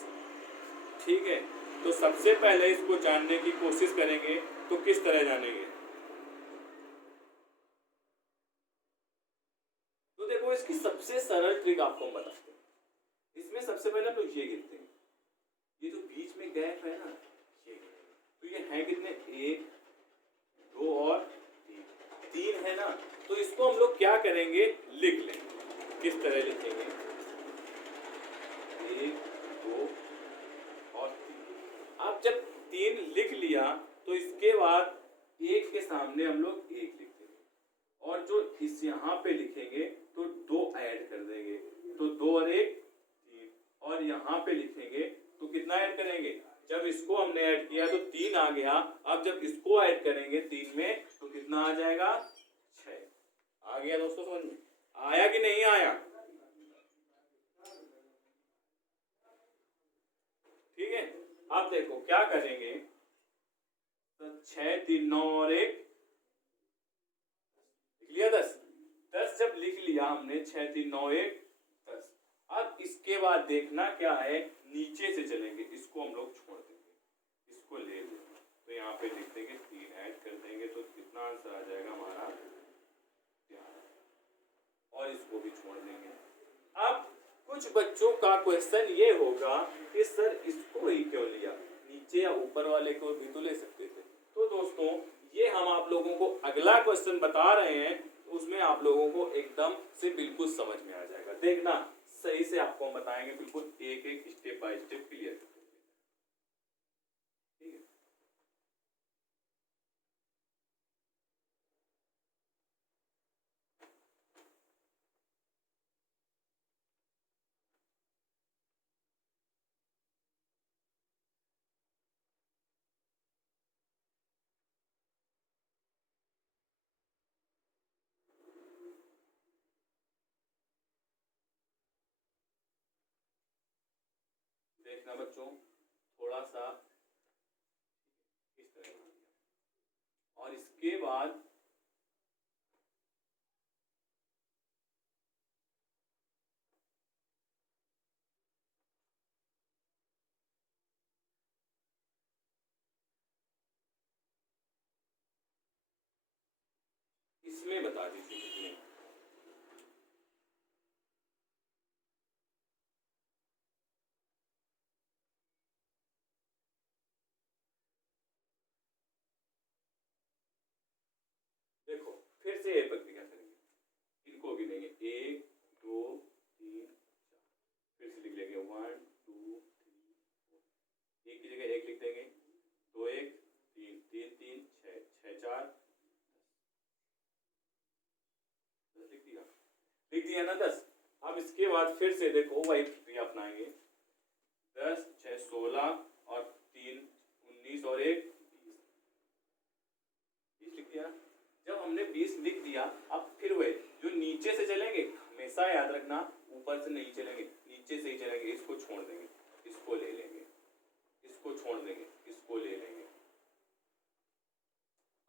ठीक है। तो सबसे पहले इसको जानने की कोशिश करेंगे, तो किस तरह जानेंगे, तो देखो इसकी सबसे सरल ट्रिक आपको हम बताते हैं। इसमें सबसे पहले हम लोग ये गिनते हैं, ये जो बीच में गैप है ना, ये तो ये है कितने, 1 2 और 3 है ना। तो इसको हम लोग क्या करेंगे, लिख लेंगे। किस तरह लिखेंगे, 1 2 और 3। अब जब 3 लिख लिया तो इसके बाद 1 के सामने हम लोग 1 लिख देंगे, और जो इस यहाँ पे लिखेंगे तो 2 ऐड कर देंगे, तो 2 और 1 3, और यहाँ पे लिखेंगे तो कितना ऐड करेंगे, जब इसको हमने ऐड किया तो 3 आ गया, अब जब इसको ऐड करेंगे 3 में तो कितना आ जाएगा, 6 आ गया। दोस्तों समझ में आया कि नहीं आया, ठीक है। अब देखो क्या करेंगे, तो 6 3 9 और 1 लिख लिया, 10 जब लिख लिया हमने, 6 3 9 1 10। अब इसके बाद देखना क्या है, नीचे से चलेंगे, इसको हम लोग छोड़ देंगे, इसको ले लेंगे, तो यहाँ पे लिख देंगे 3 ऐड कर देंगे, तो कितना आंसर आ जाएगा हमारा 11, और इसको भी छोड़ देंगे। अब कुछ बच्चों का क्वेश्चन ये होगा कि सर इसको ही क्यों लिया, नीचे या ऊपर वाले को भी तो ले सकते थे। तो दोस्तों ये हम आप लोगों को अगला क्वेश्चन बता रहे हैं, उसमें आप लोगों को एकदम से बिल्कुल समझ में आ जाएगा, देखना सही से आपको हम बताएंगे, बिल्कुल एक एक स्टेप बाय स्टेप क्लियर, ठीक है। देखना बच्चों, थोड़ा सा इस तरह बना दिया और इसके बाद इसमें बता दीजिए कितने। देखो फिर से ये प्रक्रिया करेंगे, इनको गिनेंगे 1 2 3 4, फिर से लिख लेंगे 1 2 3 4, एक की जगह एक लिख देंगे, 2 1 3 3 3 6 6 4 10 लिख दिया ना 10। अब इसके बाद फिर से देखो वही प्रक्रिया अपनाएंगे, 10 6 16 और 3 19 और 1 20 लिख दिया। जब हमने 20 लिख दिया, अब फिर वही जो नीचे से चलेंगे, हमेशा याद रखना ऊपर से नहीं चलेंगे, नीचे से ही चलेंगे। इसको छोड़ देंगे, इसको ले लेंगे, इसको छोड़ देंगे, इसको ले लेंगे।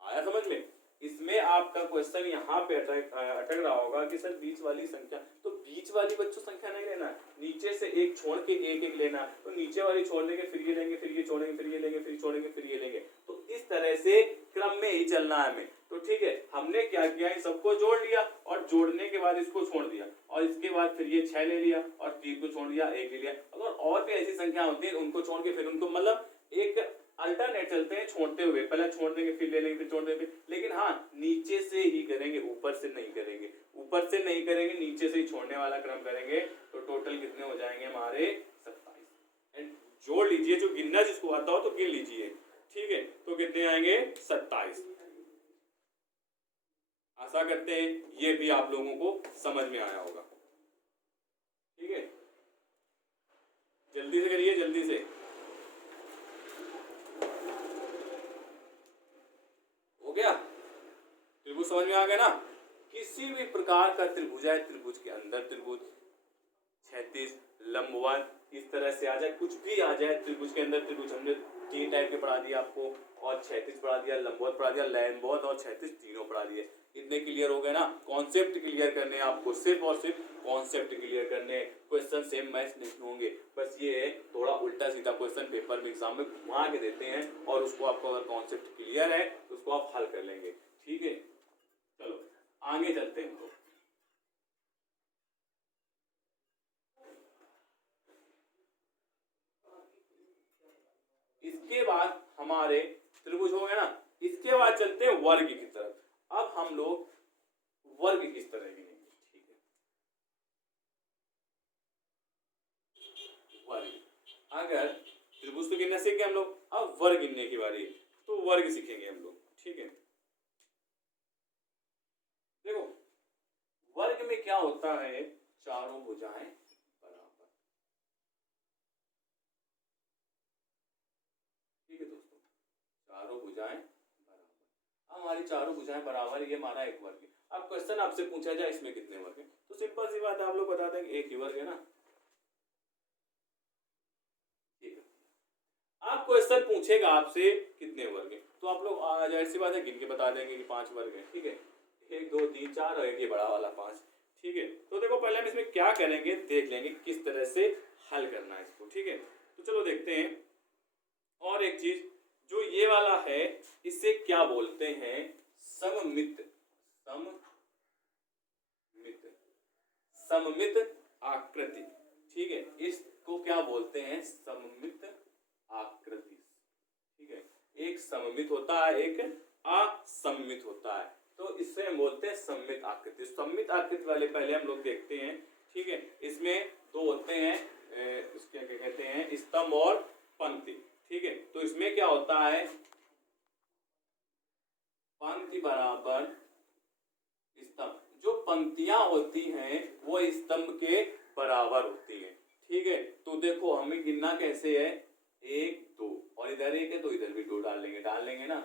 आया समझ में? इसमें आपका क्वेश्चन यहाँ पे अटक रहा होगा कि सर बीच वाली संख्या, तो बीच वाली बच्चों संख्या नहीं लेना, नीचे से एक छोड़ के एक एक लेना। तो नीचे वाली छोड़ देंगे, फिर ये लेंगे, फिर ये छोड़ेंगे, फिर ये लेंगे, फिर छोड़ेंगे, फिर ये लेंगे। तो इस तरह से क्रम में ही चलना है हमें। तो ठीक है, हमने क्या किया, इन सबको जोड़ लिया और जोड़ने के बाद इसको छोड़ दिया और इसके बाद फिर ये 6 ले लिया और 3 को छोड़ दिया, 1 ले लिया। अगर और भी ऐसी संख्या होती है उनको छोड़ के फिर उनको मतलब एक अल्टरनेट चलते हैं छोड़ते हुए, पहले छोड़ देंगे फिर ले लेंगे फिर छोड़ देंगे, लेकिन हाँ नीचे से ही करेंगे, ऊपर से नहीं करेंगे, ऊपर से नहीं करेंगे, नीचे से ही छोड़ने वाला क्रम करेंगे। तो टोटल कितने हो जाएंगे हमारे 27। एंड जोड़ लीजिए, जो गिनना जिसको आता हो तो गिन लीजिए, ठीक है। तो कितने आएंगे 27। आशा करते हैं ये भी आप लोगों को समझ में आया होगा, ठीक है। जल्दी से करिए, जल्दी से। हो गया? त्रिभुज समझ में आ गया ना? किसी भी प्रकार का त्रिभुज है, त्रिभुज के अंदर त्रिभुज, क्षैतिज, लंबवत, इस तरह से आ जाए, कुछ भी आ जाए त्रिभुज के अंदर त्रिभुज। हमने 3 टाइप के पढ़ा दिया आपको, और क्षैतिज पढ़ा दिया, लंबवत पढ़ा दिया, लंबवत और क्षैतिज तीनों पढ़ा दिए। इतने क्लियर हो गए ना? कॉन्सेप्ट क्लियर करने हैं आपको, सिर्फ और सिर्फ कॉन्सेप्ट क्लियर करने। क्वेश्चन सेम मैच नहीं होंगे, बस ये है थोड़ा उल्टा सीधा क्वेश्चन पेपर में एग्जाम में घुमा के देते हैं और उसको आपको अगर कॉन्सेप्ट क्लियर है तो उसको आप हल कर लेंगे, ठीक है। चलो आगे चलते हैं। इसके बाद हमारे त्रिभुज हो गए ना, इसके बाद चलते हैं वर्ग की तरफ। अब हम लोग वर्ग किस तरह गिनेंगे, ठीक है। वर्ग, अगर त्रिभुज तो गिनना सीख गए हम लोग, अब वर्ग गिनने की बारी, तो वर्ग सीखेंगे हम लोग, ठीक है। देखो वर्ग में क्या होता है, चारों भुजाएं बराबर, ठीक है दोस्तों, चारों भुजाएं बराबर। हमारी चारों भुजाएं बराबर, ये हमारा एक वर्ग है। अब क्वेश्चन आपसे पूछा जाए इसमें कितने वर्ग हैं, तो सिंपल सी बात है, आप लोग बता देंगे एक ही वर्ग है ना। आप क्वेश्चन पूछेगा आपसे कितने वर्ग हैं, तो आप लोग जाहिर सी बात है गिन के बता देंगे कि 5 वर्ग हैं, ठीक है। 1 2 3 4 और एक ये बड़ा वाला 5, ठीक है। तो देखो पहले हम इसमें क्या करेंगे देख लेंगे किस तरह से हल करना है इसको, ठीक है। तो चलो देखते हैं। और एक चीज, जो ये वाला है इसे क्या बोलते हैं, सममित, सममित आकृति, ठीक है। इसको क्या बोलते हैं, सममित आकृति, ठीक है। एक सममित होता है, एक असममित होता है, तो इससे हम बोलते हैं सममित आकृति। सममित आकृति वाले पहले हम लोग देखते हैं, ठीक है। इसमें दो होते हैं, इसके क्या कहते हैं, स्तंभ और पंक्ति, ठीक है। तो इसमें क्या होता है, पंक्ति बराबर स्तंभ, जो पंक्तियां होती हैं वो स्तंभ के बराबर होती हैं, ठीक है। तो देखो हमें गिनना कैसे है, 1 2 और इधर 1 है तो इधर भी 2 डाल लेंगे ना,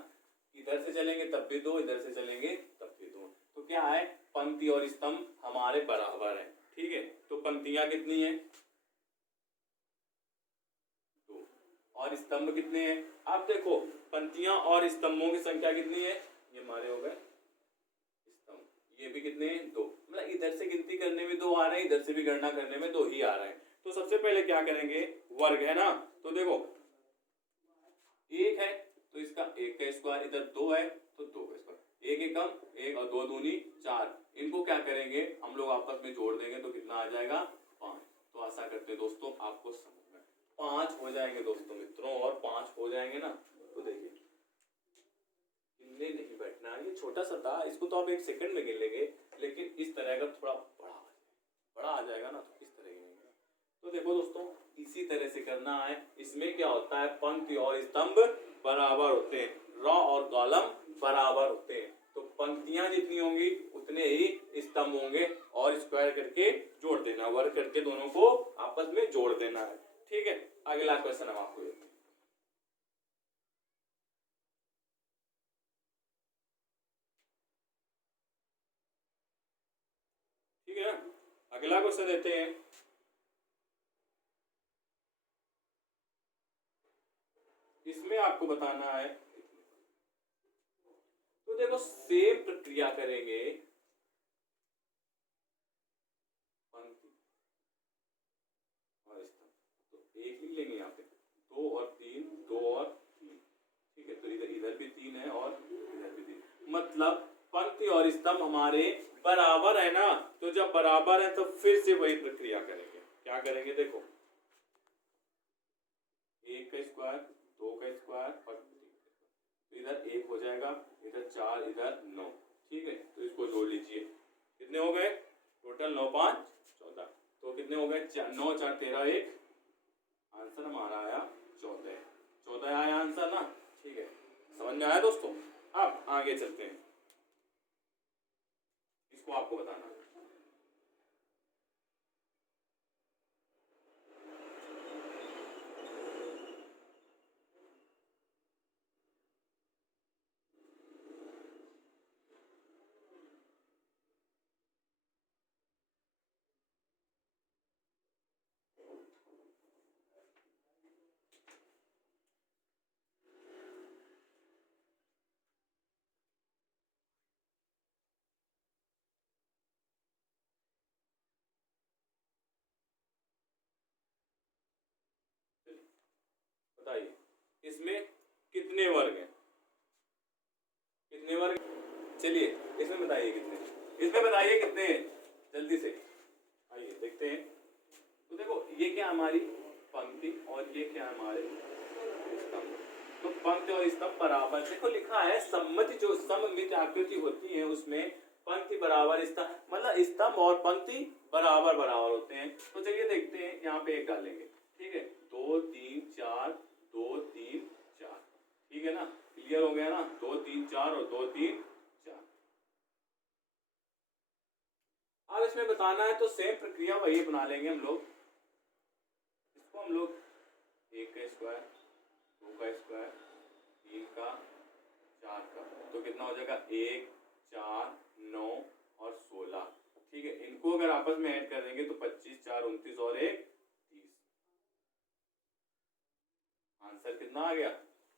इधर से चलेंगे तब भी 2, इधर से चलेंगे तब भी 2। तो क्या है, पंक्ति और स्तंभ हमारे बराबर है, ठीक है। तो पंक्तियां कितनी है, और स्तंभ कितने हैं। आप देखो पंक्तियां और स्तंभों की संख्या कितनी है, ये हमारे हो गए स्तंभ, ये भी कितने हैं, 2। मतलब इधर से गिनती करने में 2 आ रहे हैं, इधर से भी गणना करने में 2 ही आ रहे हैं। तो सबसे पहले क्या करेंगे, वर्ग है ना, तो देखो 1 है तो इसका 1 का स्क्वायर, इधर 2 है तो 2 का स्क्वायर, 1 एकम 1 और 2 दूनी 4। इनको क्या करेंगे हम लोग आपस में जोड़ देंगे तो कितना आ जाएगा, 5। तो आशा करते हैं दोस्तों आपको समझ में 5 हो जाएंगे दोस्तों मित्रों, और 5 हो जाएंगे ना तो देखिए गिनने नहीं बैठना, ये छोटा सा था, इसको तो आप 1 सेकंड में गिन लेंगे, लेकिन इस तरह का थोड़ा बड़ा आ जाएगा ना तो किस तरह गिनेंगे। तो देखो दोस्तों इसी तरह से करना है। इसमें क्या होता है, पंक्ति और स्तंभ बराबर होते हैं, रॉ और कॉलम बराबर होते हैं। तो पंक्तियां जितनी होंगी उतने ही स्तंभ होंगे, और स्क्वायर करके जोड़ देना, वर्ग करके दोनों को आपस में जोड़ देना है। ठीक है, अगला क्वेश्चन हम आपको देते हैं। ठीक है ना, अगला क्वेश्चन देते हैं। इसमें आपको बताना है, तो देखो सेम प्रक्रिया करेंगे, पंक्ति और स्तंभ, तो 1 लिख लेंगे यहाँ पे, 2 और 3, 2 और 3। ठीक है, तो इधर भी 3 है और इधर भी 3, मतलब पंक्ति और स्तंभ हमारे बराबर है ना। तो जब बराबर है तो फिर से वही प्रक्रिया करेंगे। क्या करेंगे, देखो 1 का स्क्वायर, 2 का स्क्वायर और 3 का स्क्वायर, तो इधर 1 हो जाएगा, इधर 4, इधर 9। ठीक है, तो इसको जोड़ लीजिए, कितने हो गए टोटल, 9 5 14। तो कितने हो गए, 9 4 13, 1, आंसर हमारा आया 14। 14 आया आंसर ना। ठीक है, समझ में आया दोस्तों। अब आगे चलते हैं, इसको आपको बताना है। बताइए इसमें कितने वर्ग हैं, कितने वर्ग, चलिए इसमें बताइए कितने, इसमें बताइए कितने हैं, जल्दी से आइए देखते हैं। तो देखो ये क्या हमारी पंक्ति और ये क्या हमारे स्तंभ, तो पंक्ति और स्तंभ बराबर, देखो लिखा है सम्मति, जो सममित आकृति होती है उसमें पंक्ति बराबर स्तंभ, मतलब स्तंभ और पंक्ति बराबर बराबर होते हैं। तो चलिए देखते हैं, यहाँ पे 1 डालेंगे। ठीक है, 2 3 4, 2 3 4, ठीक है ना, क्लियर हो गया ना, 2 3 4 और 2 3 4। अब इसमें बताना है तो सेम प्रक्रिया वही बना लेंगे हम लोग। इसको हम लोग 1 का स्क्वायर, 2 का स्क्वायर, 3 का, 4 का, तो कितना हो जाएगा 1 4 9 और 16। ठीक है, इनको अगर आपस में ऐड कर देंगे तो 25 4 29 और 1 30। आंसर कितना आ गया,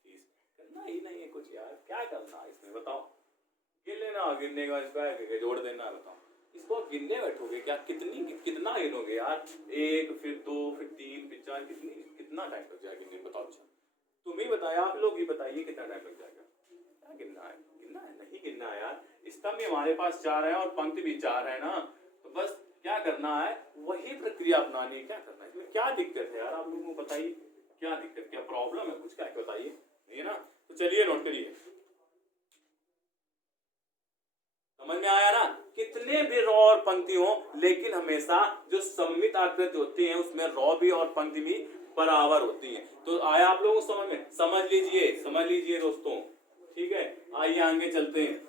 30। करना ही नहीं है कुछ यार, क्या करना है इसमें बताओ, गिन लेना, गिनने का स्क्वायर करके जोड़ देना। बताओ इसको गिनने बैठोगे क्या, कितना गिनोगे यार, 1 फिर 2 फिर 3 फिर 4, कितना टाइम लग जाएगा गिनने, बताओ। अच्छा तुम ही बताया, आप लोग ही बताइए कितना टाइम लग जाएगा, क्या गिनना है, नहीं गिनना है यार। स्तंभ में हमारे पास 4 है और पंक्ति भी 4 है ना, तो बस क्या करना है, वही प्रक्रिया अपनानी है। क्या करना है इसमें, क्या दिक्कत है यार, आप लोगों को बताइए क्या दिक्कत, क्या प्रॉब्लम है, कुछ क्या बताइए, नहीं है ना। तो चलिए नोट करिए, समझ में आया ना, कितने भी रॉ और पंक्ति हो, लेकिन हमेशा जो सममित आकृति होती है उसमें रॉ भी और पंक्ति भी बराबर होती है। तो आया आप लोगों को समझ में, समझ लीजिए दोस्तों। ठीक है, आइए आगे चलते हैं।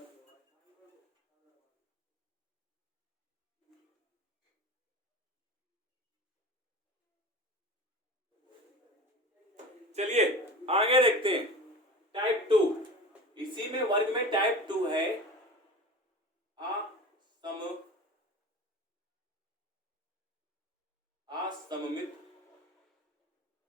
चलिए आगे देखते हैं, टाइप 2, इसी में वर्ग में टाइप 2 है, असममित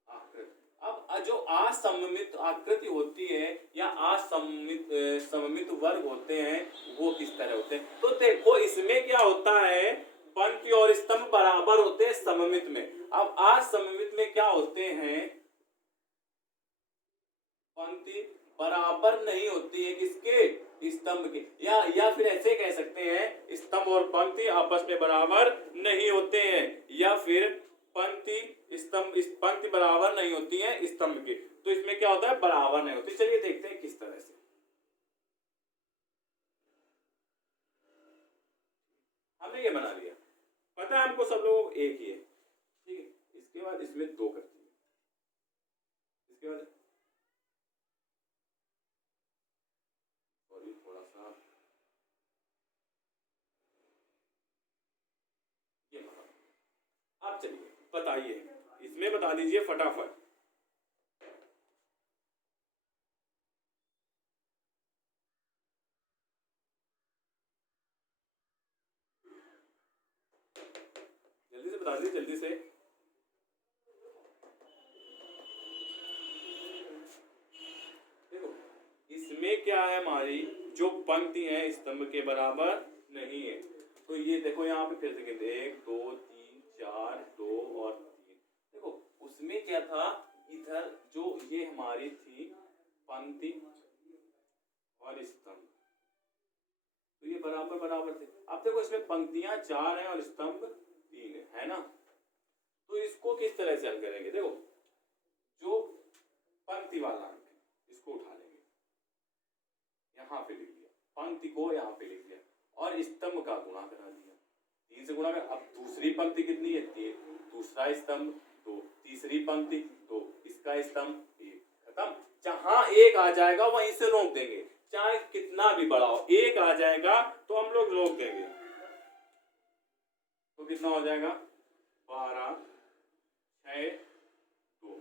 आकृति। अब जो असममित आकृति होती है या असममित सममित वर्ग होते हैं वो किस तरह होते हैं। तो देखो इसमें क्या होता है, पंक्ति और स्तंभ बराबर होते हैं सममित में। अब असममित में क्या होते हैं, पंक्ति बराबर नहीं होती है किसके, स्तंभ के, या फिर ऐसे कह सकते हैं स्तंभ और पंक्ति आपस में बराबर नहीं होते हैं, या फिर पंक्ति बराबर नहीं होती है स्तंभ के। तो इसमें क्या होता है, बराबर नहीं होती। चलिए देखते हैं किस तरह से। हमने ये बना लिया, पता है हमको सब लोग एक ही है, ठीक है। इसके बाद इसमें दो करती है, इसके बाद थोड़ा सा ये बना। आप चलिए बताइए, इसमें बता दीजिए फटाफट। जल्दी से बता दीजिए, जल्दी से। देखो इसमें क्या है, हमारी जो पंक्ति है स्तंभ के बराबर नहीं है। तो ये देखो यहाँ पे फिर से गिनते 1 2 3 4 2 और 3। देखो उसमें क्या था, इधर जो ये हमारी थी पंक्ति और स्तंभ, तो ये बराबर बराबर थे। अब देखो इसमें पंक्तियां 4 हैं और स्तंभ 3 है ना। तो इसको किस तरह से हल करेंगे, देखो जो पंक्ति वाला अंक है इसको उठा लेंगे, यहाँ पे लिख लिया, पंक्ति को यहाँ पे लिख लिया और स्तंभ का गुणा करा दिया, 3 से गुणा कर। अब दूसरी पंक्ति कितनी है, 3, दूसरा स्तंभ 2, तीसरी पंक्ति 2, इसका स्तंभ 1, खत्म। जहां 1 आ जाएगा वहीं से रोक देंगे, चाहे कितना भी बड़ा हो, 1 आ जाएगा तो हम लोग रोक देंगे। तो कितना हो जाएगा, 12 6 2।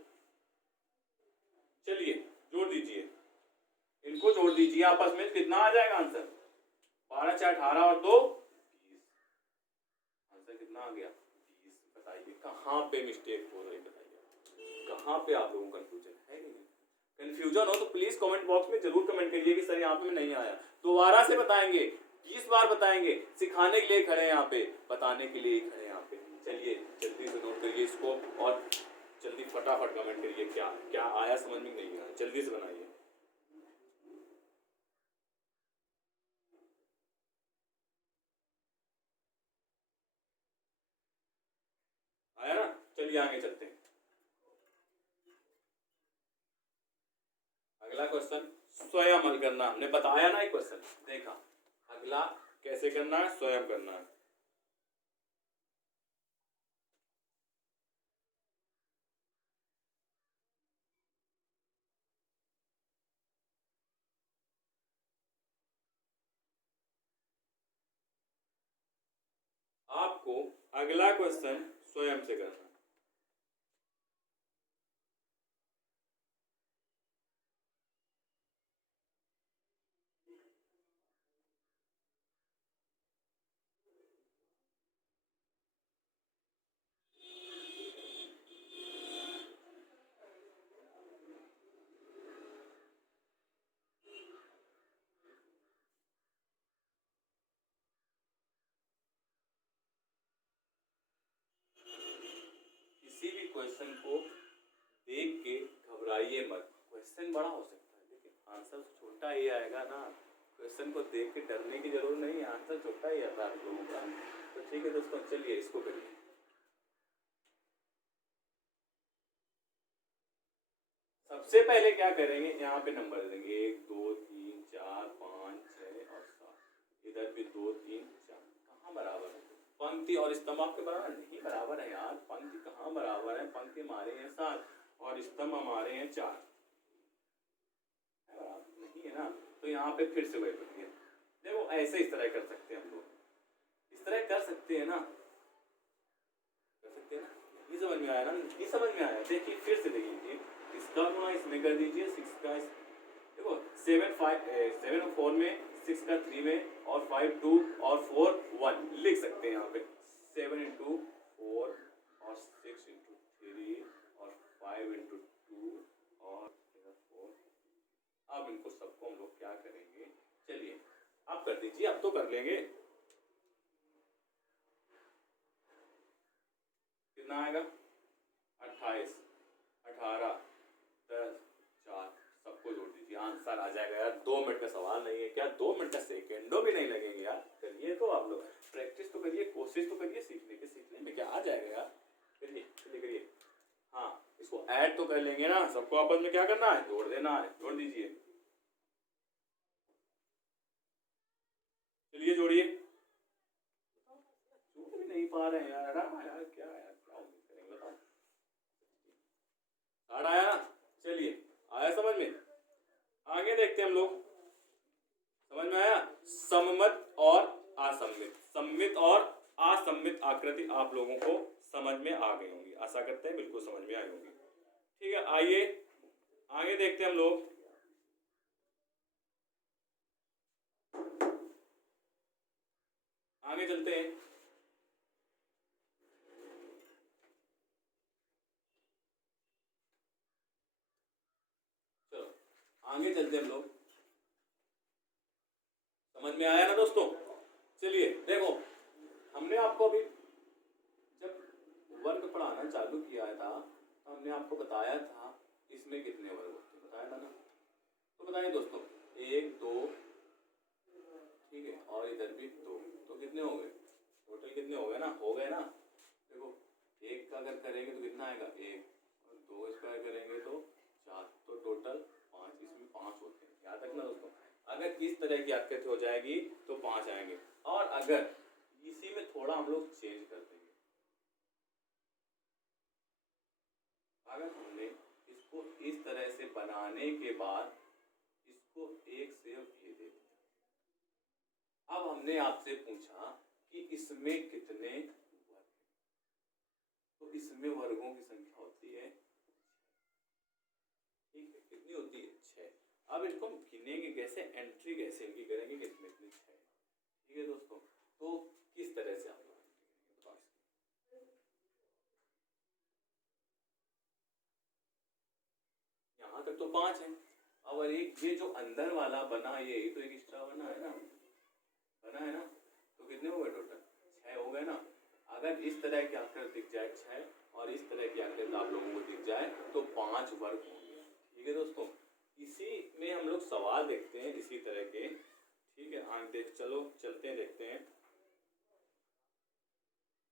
चलिए जोड़ दीजिए, इनको जोड़ दीजिए आपस में, कितना आ जाएगा आंसर, 12 4 18 और 2 20। आंसर कितना आ गया, 20। बताइए कहाँ पे मिस्टेक हो रही, बताइए कहाँ पे आप लोगों को कंफ्यूजन है। नहीं कंफ्यूजन हो तो प्लीज कमेंट बॉक्स में जरूर कमेंट करिए कि सर यहाँ पे नहीं आया। दोबारा से बताएंगे, 20 बार बताएंगे, सिखाने के लिए खड़े हैं यहाँ पे, बताने के लिए खड़े हैं यहाँ पे। चलिए जल्दी से नोट करिए इसको और जल्दी फटाफट कमेंट करिए क्या क्या आया, समझ में नहीं आया, जल्दी से बनाइए। आया ना, चलिए आगे चलते हैं। अगला क्वेश्चन स्वयं हल करना, हमने बताया ना एक क्वेश्चन, देखा अगला कैसे करना है, स्वयं करना है। आपको अगला क्वेश्चन स्वयं से करना है। किसी भी क्वेश्चन को देख के घबराइए मत, क्वेश्चन बड़ा हो सकता है लेकिन आंसर छोटा ही आएगा ना। क्वेश्चन को देख के डरने की जरूरत नहीं है, आंसर छोटा ही आता है आप लोगों का। तो ठीक है दोस्तों, चलिए इसको करिए। सबसे पहले क्या करेंगे, यहाँ पे नंबर देंगे 1 2 3 4 5 6 और 7। इधर भी 2 3 4, कहाँ बराबर है, पंक्ति और स्तंभ आपके बराबर नहीं बराबर है यार। पंक्ति कहाँ बराबर है, पंक्ति हमारे हैं 7 और स्तंभ हमारे हैं 4, नहीं है ना। तो यहाँ पे फिर से वही प्रक्रिया, देखो ऐसे इस तरह कर सकते हैं हम लोग, इस तरह कर सकते हैं ना, कर सकते हैं ना। ये समझ में आया ना, ये समझ में आया। देखिए फिर से देखिए, इसका गुणा इसमें कर दीजिए, 6 का देखो 7 और 4 में, 6 का 3 में और 5 2 और 4 1 लिख सकते हैं यहाँ पे। 7 इंटू 4 और 6 इंटू 3 और 5 इंटू 2 और अब इनको सबको हम लोग क्या करेंगे, चलिए आप कर दीजिए, अब तो कर लेंगे। कितना आएगा, 28, 18, 10, 4, सबको जोड़ दीजिए, आंसर आ जाएगा यार। 2 मिनट का सवाल नहीं है क्या, 2 मिनट का सेकेंडों भी नहीं लगेंगे यार। करिए तो आप लोग, प्रैक्टिस तो करिए, कोशिश तो करिए, सीखने में क्या आ जाएगा यार। करिए चलिए करिए। हाँ, इसको ऐड तो कर लेंगे ना, सबको आपस में क्या करना है, जोड़ देना है, जोड़ दीजिए। चलिए जोड़िए, जोड़ भी नहीं पा रहे हैं यार, यार क्या उम्मीद करेंगे बताओ। कार्ड आया ना, चलिए आया समझ में। आगे देखते हैं हम लोग, समझ में आया। सममित और असममित, सममित और असममित आकृति आप लोगों को समझ में आ गई होंगी, आशा करते हैं बिल्कुल समझ में आई होंगी। ठीक है, आइए आगे देखते हैं हम लोग। आगे चलते हैं, चलो आगे चलते हैं हम लोग। समझ में आया ना दोस्तों। चलिए देखो, हमने आपको अभी जब वर्ग पढ़ाना चालू किया था तो हमने आपको बताया था इसमें कितने वर्ग होते हैं, बताया था ना। तो बताइए दोस्तों, 1 2, ठीक है, और इधर भी 2, तो कितने हो गए टोटल, कितने हो गए ना, हो गए ना। देखो 1 का अगर करेंगे तो कितना आएगा 1, और 2 इसका करेंगे तो 4, तो टोटल 5, इसमें 5 होते हैं, याद रखना दोस्तों। अगर इस तरह की आकृति हो जाएगी तो 5 आएंगे, और अगर इसी में थोड़ा हम लोग चेंज कर देंगे, अगर हमने इसको इस तरह से बनाने के बाद इसको 1 से ये दे दिया, अब हमने आपसे पूछा कि इसमें कितने वर्ग, तो इसमें वर्गों की संख्या होती है, ठीक है, कितनी होती है 6। अब इनको हम गिनेंगे कैसे, एंट्री कैसे इनकी करेंगे, कितने कितने 6, ठीक है दोस्तों। तो किस तरह से आप लोग बताओ, यहाँ तक तो 5 है, और एक ये जो अंदर वाला बना, ये तो एक एक्स्ट्रा बना है ना, तो कितने हो गए टोटल 6 हो गए ना। अगर इस तरह की आकृति दिख जाए 6, और इस तरह की आकृति आप लोगों को दिख जाए तो 5 वर्ग होंगे, ठीक है दोस्तों। इसी में हम लोग सवाल देखते हैं इसी तरह के, ठीक है। आगे चलो चलते हैं, देखते हैं,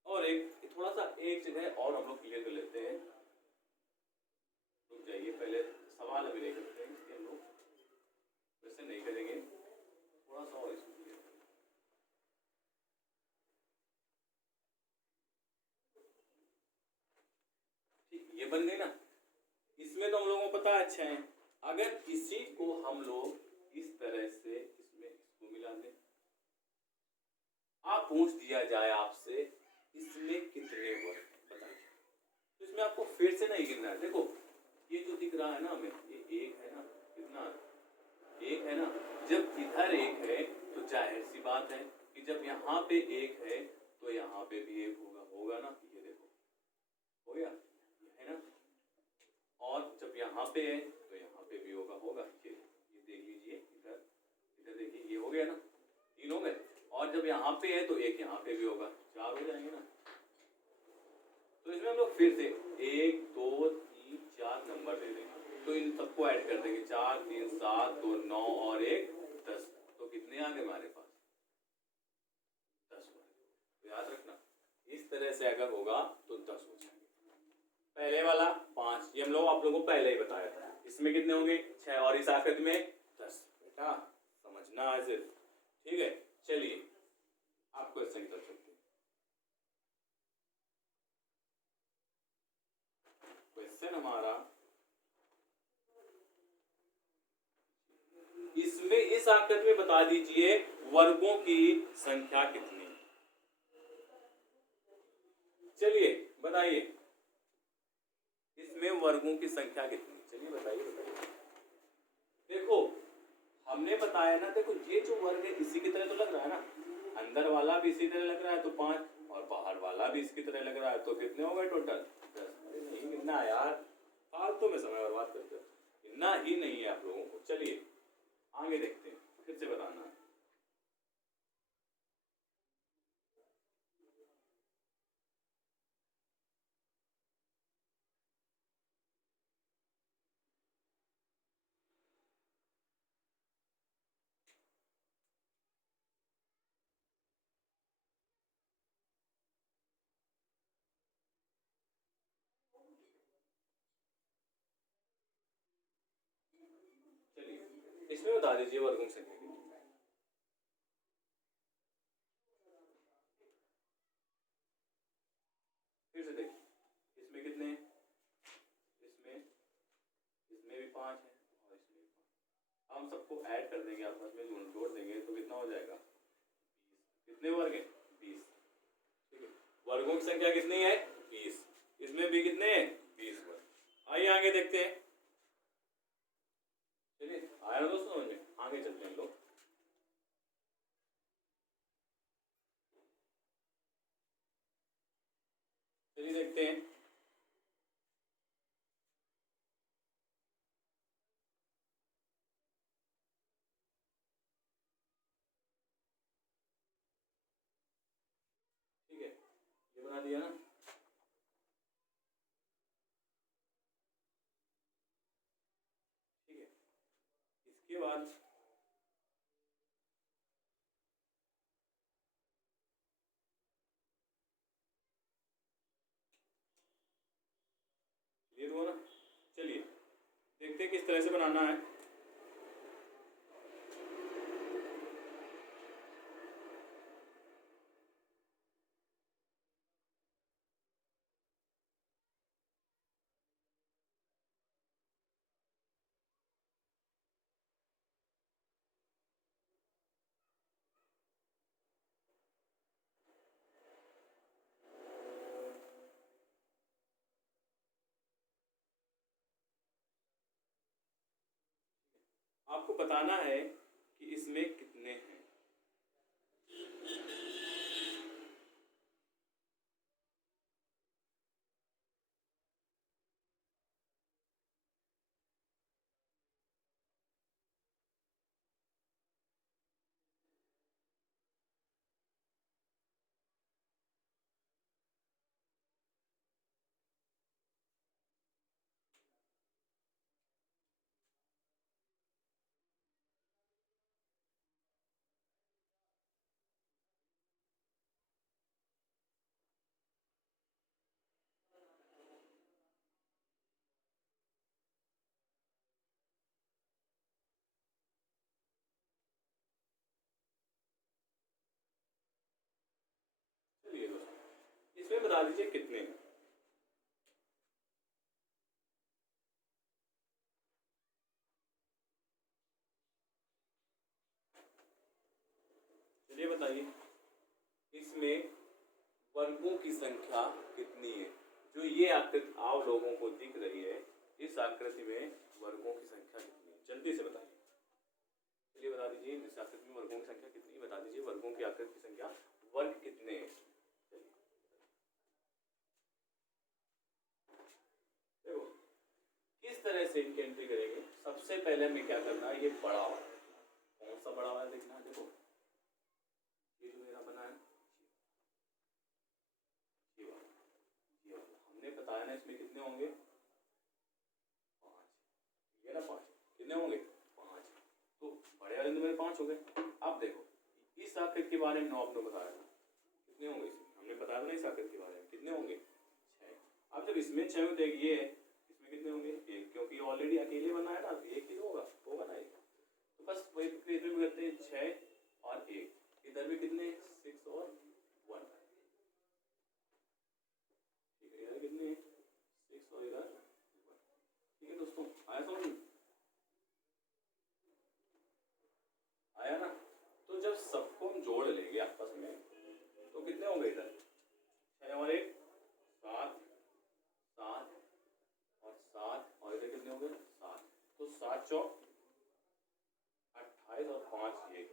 और एक थोड़ा सा एक जगह और हम लोग क्लियर कर लेते हैं, रुक जाइए, पहले सवाल अभी नहीं करते हैं, इसलिए हम लोग वैसे नहीं करेंगे, थोड़ा सा और इसको क्लियर करें। ठीक, ये बन गई ना। इसमें तो हम लोगों को पता है 6 है, अगर इसी को हम लोग इस तरह से इसमें इसको मिला दें, आप पूछ दिया जाए आपसे इसमें कितने वर्ग बताइए, तो इसमें आपको फिर से नहीं गिनना है। देखो ये जो दिख रहा है ना हमें, ये 1 है ना, कितना 1 है ना, जब इधर 1 है तो जाहिर सी बात है कि जब यहाँ पे 1 है तो यहाँ पे भी 1 होगा ना, ये देखो हो गया, है ना। और जब यहाँ पे है तो यहाँ पे भी होगा, ये देख लीजिए, इधर देखिए, ये हो गया ना, 3 हो गए, और जब यहाँ पे है तो 1 यहाँ पे भी होगा, 4 हो जाएंगे ना। तो इसमें हम लोग फिर से 1 2 3 4 नंबर दे देंगे, तो इन सबको ऐड कर देंगे, 4 3 7 2 9 और 1 10, तो कितने आ गए हमारे पास 10 वर्ग। तो याद रखना, इस तरह से अगर होगा तो 10 हो जाएंगे। पहले वाला 5, ये हम लोग आप लोगों को पहले ही बताया था, इसमें कितने होंगे 6, और इस आकृति में 10, बेटा समझना है सिर्फ, ठीक है। चलिए आप क्वेश्चन की तरफ चलते हैं। क्वेश्चन हमारा, इसमें इस आकृति में बता दीजिए वर्गों की संख्या कितनी, चलिए बताइए, इसमें वर्गों की संख्या कितनी, चलिए बताइए। देखो हमने बताया ना, देखो ये जो वर्ग है इसी की तरह तो लग रहा है ना, अंदर वाला भी इसी तरह लग रहा है तो 5, और बाहर वाला भी इसकी तरह लग रहा है, तो कितने हो गए टोटल 10। नहीं कितना यार, फालतू में समय बर्बाद करते हो, इतना ही नहीं है आप लोगों को। चलिए आगे देखते हैं, फिर से बताना है। चलिए इसमें बता दीजिए वर्गों की संख्या कितनी है। फिर से देखिए इसमें कितने हैं, इसमें इसमें भी 5 है और इसमें भी 5। हम सबको ऐड कर देंगे, आपस में जोड़ देंगे तो कितना हो जाएगा 20। कितने वर्ग हैं 20। ठीक है, वर्गों की संख्या कितनी है 20। इसमें भी कितने हैं 20 वर्ग। आइए आगे देखते हैं। चलिए आया ना दोस्तों समझ में, आगे चलते हैं लोग। चलिए देखते हैं। ठीक है, ये बना दिया ना। ठीक है, इसके बाद ये दो ना। चलिए देखते हैं किस तरह से बनाना है। आपको बताना है कि इसमें कितने हैं। चलिए दोस्तों इसमें बता दीजिए कितने हैं। चलिए बताइए इसमें वर्गों की संख्या कितनी है। जो ये आकृति आप लोगों को दिख रही है, इस आकृति में वर्गों की संख्या कितनी है, जल्दी से बताइए। चलिए बता दीजिए इस आकृति में वर्गों की संख्या कितनी है, बता दीजिए वर्गों की आकृति की संख्या, वर्ग कितने हैं। देखो किस तरह से इनकी एंट्री करेंगे। सबसे पहले हमें क्या करना है, ये बड़ा वाला कौन सा बड़ा वाला देखना है। देखो ये जो मेरा बना है ये वाला हमने बताया ना, इसमें कितने होंगे 5। ये ना 5 कितने होंगे 5। तो बड़े वाले में मेरे 5 हो गए। अब देखो इस आकृति के बारे में आपने बताया था कितने होंगे, इसमें हमने बताया था ना इस आकृति के बारे में कितने होंगे 6। अब जब इसमें 6 होते ये इसमें कितने होंगे 1, क्योंकि ऑलरेडी अकेले बना है ना तो 1 ही होगा ना 1। तो बस वही इसमें भी करते हैं 6 और 1। इधर भी कितने 6 और 1। ठीक है, इधर कितने 6 और इधर 1। ठीक है दोस्तों, आया समझ में, आया ना। तो जब सबको हम जोड़ लेंगे आपस में तो कितने होंगे इधर 6 और 1 7 7 और 7 और इधर कितने होंगे 7। तो 7 चौक 28 और 5 ये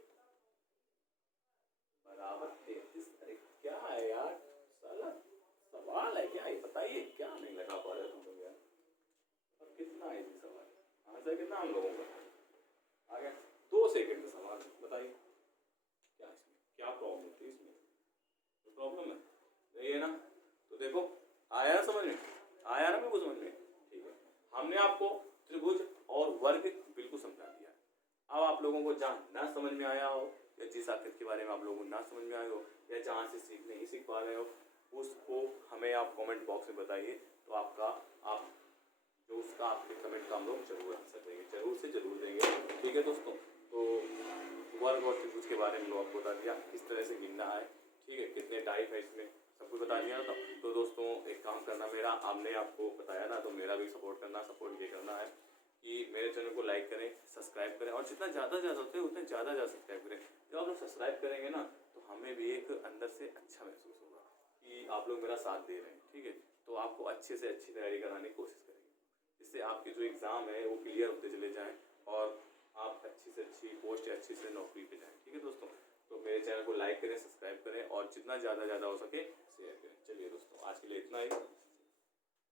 बराबर 33। अरे क्या है यार, साला सवाल है क्या ये, बताइए क्या नहीं लगा पा रहे तुम लोग यार। अब कितना है ये सवाल, प्रॉब्लम है? नहीं है ना? तो देखो आया ना समझ में, आया ना मेरे को समझ में? ठीक है, हमने आपको त्रिभुज और वर्ग बिल्कुल समझा दिया। अब आप लोगों को जहाँ ना समझ में आया हो या जिस आकृति के बारे में आप लोगों को ना समझ में आया हो या जहाँ से सीख नहीं सीख पा रहे हो, उसको हमें आप कमेंट बॉक्स में बताइए, तो आप जो उसका आपके कमेंट का हम लोग जरूर आंसर देंगे, जरूर से जरूर देंगे। ठीक है दोस्तों, तो वर्ग और त्रिभुज के बारे में लोग आपको बता दिया, किस तरह से गिनना है, ठीक है, कितने टाइप है इसमें, सब कुछ बता दिया ना। तो दोस्तों एक काम करना, मेरा हमने आपको बताया ना, तो मेरा भी सपोर्ट करना, सपोर्ट ये करना है कि मेरे चैनल को लाइक करें, सब्सक्राइब करें, और जितना ज़्यादा होते हैं उतने ज़्यादा सब्सक्राइब करें। जब आप लोग सब्सक्राइब करेंगे ना, तो हमें भी एक अंदर से अच्छा महसूस होगा कि आप लोग मेरा साथ दे रहे हैं। ठीक है, तो आपको अच्छे से अच्छी तैयारी कराने की कोशिश करेंगे, जिससे आपके जो एग्ज़ाम है वो क्लियर होते चले जाएँ और आप अच्छी से अच्छी पोस्ट या अच्छी से नौकरी पे जाएँ। ठीक है दोस्तों, तो मेरे चैनल को लाइक करें, सब्सक्राइब करें और जितना ज़्यादा हो सके शेयर करें। चलिए दोस्तों, आज के लिए इतना ही।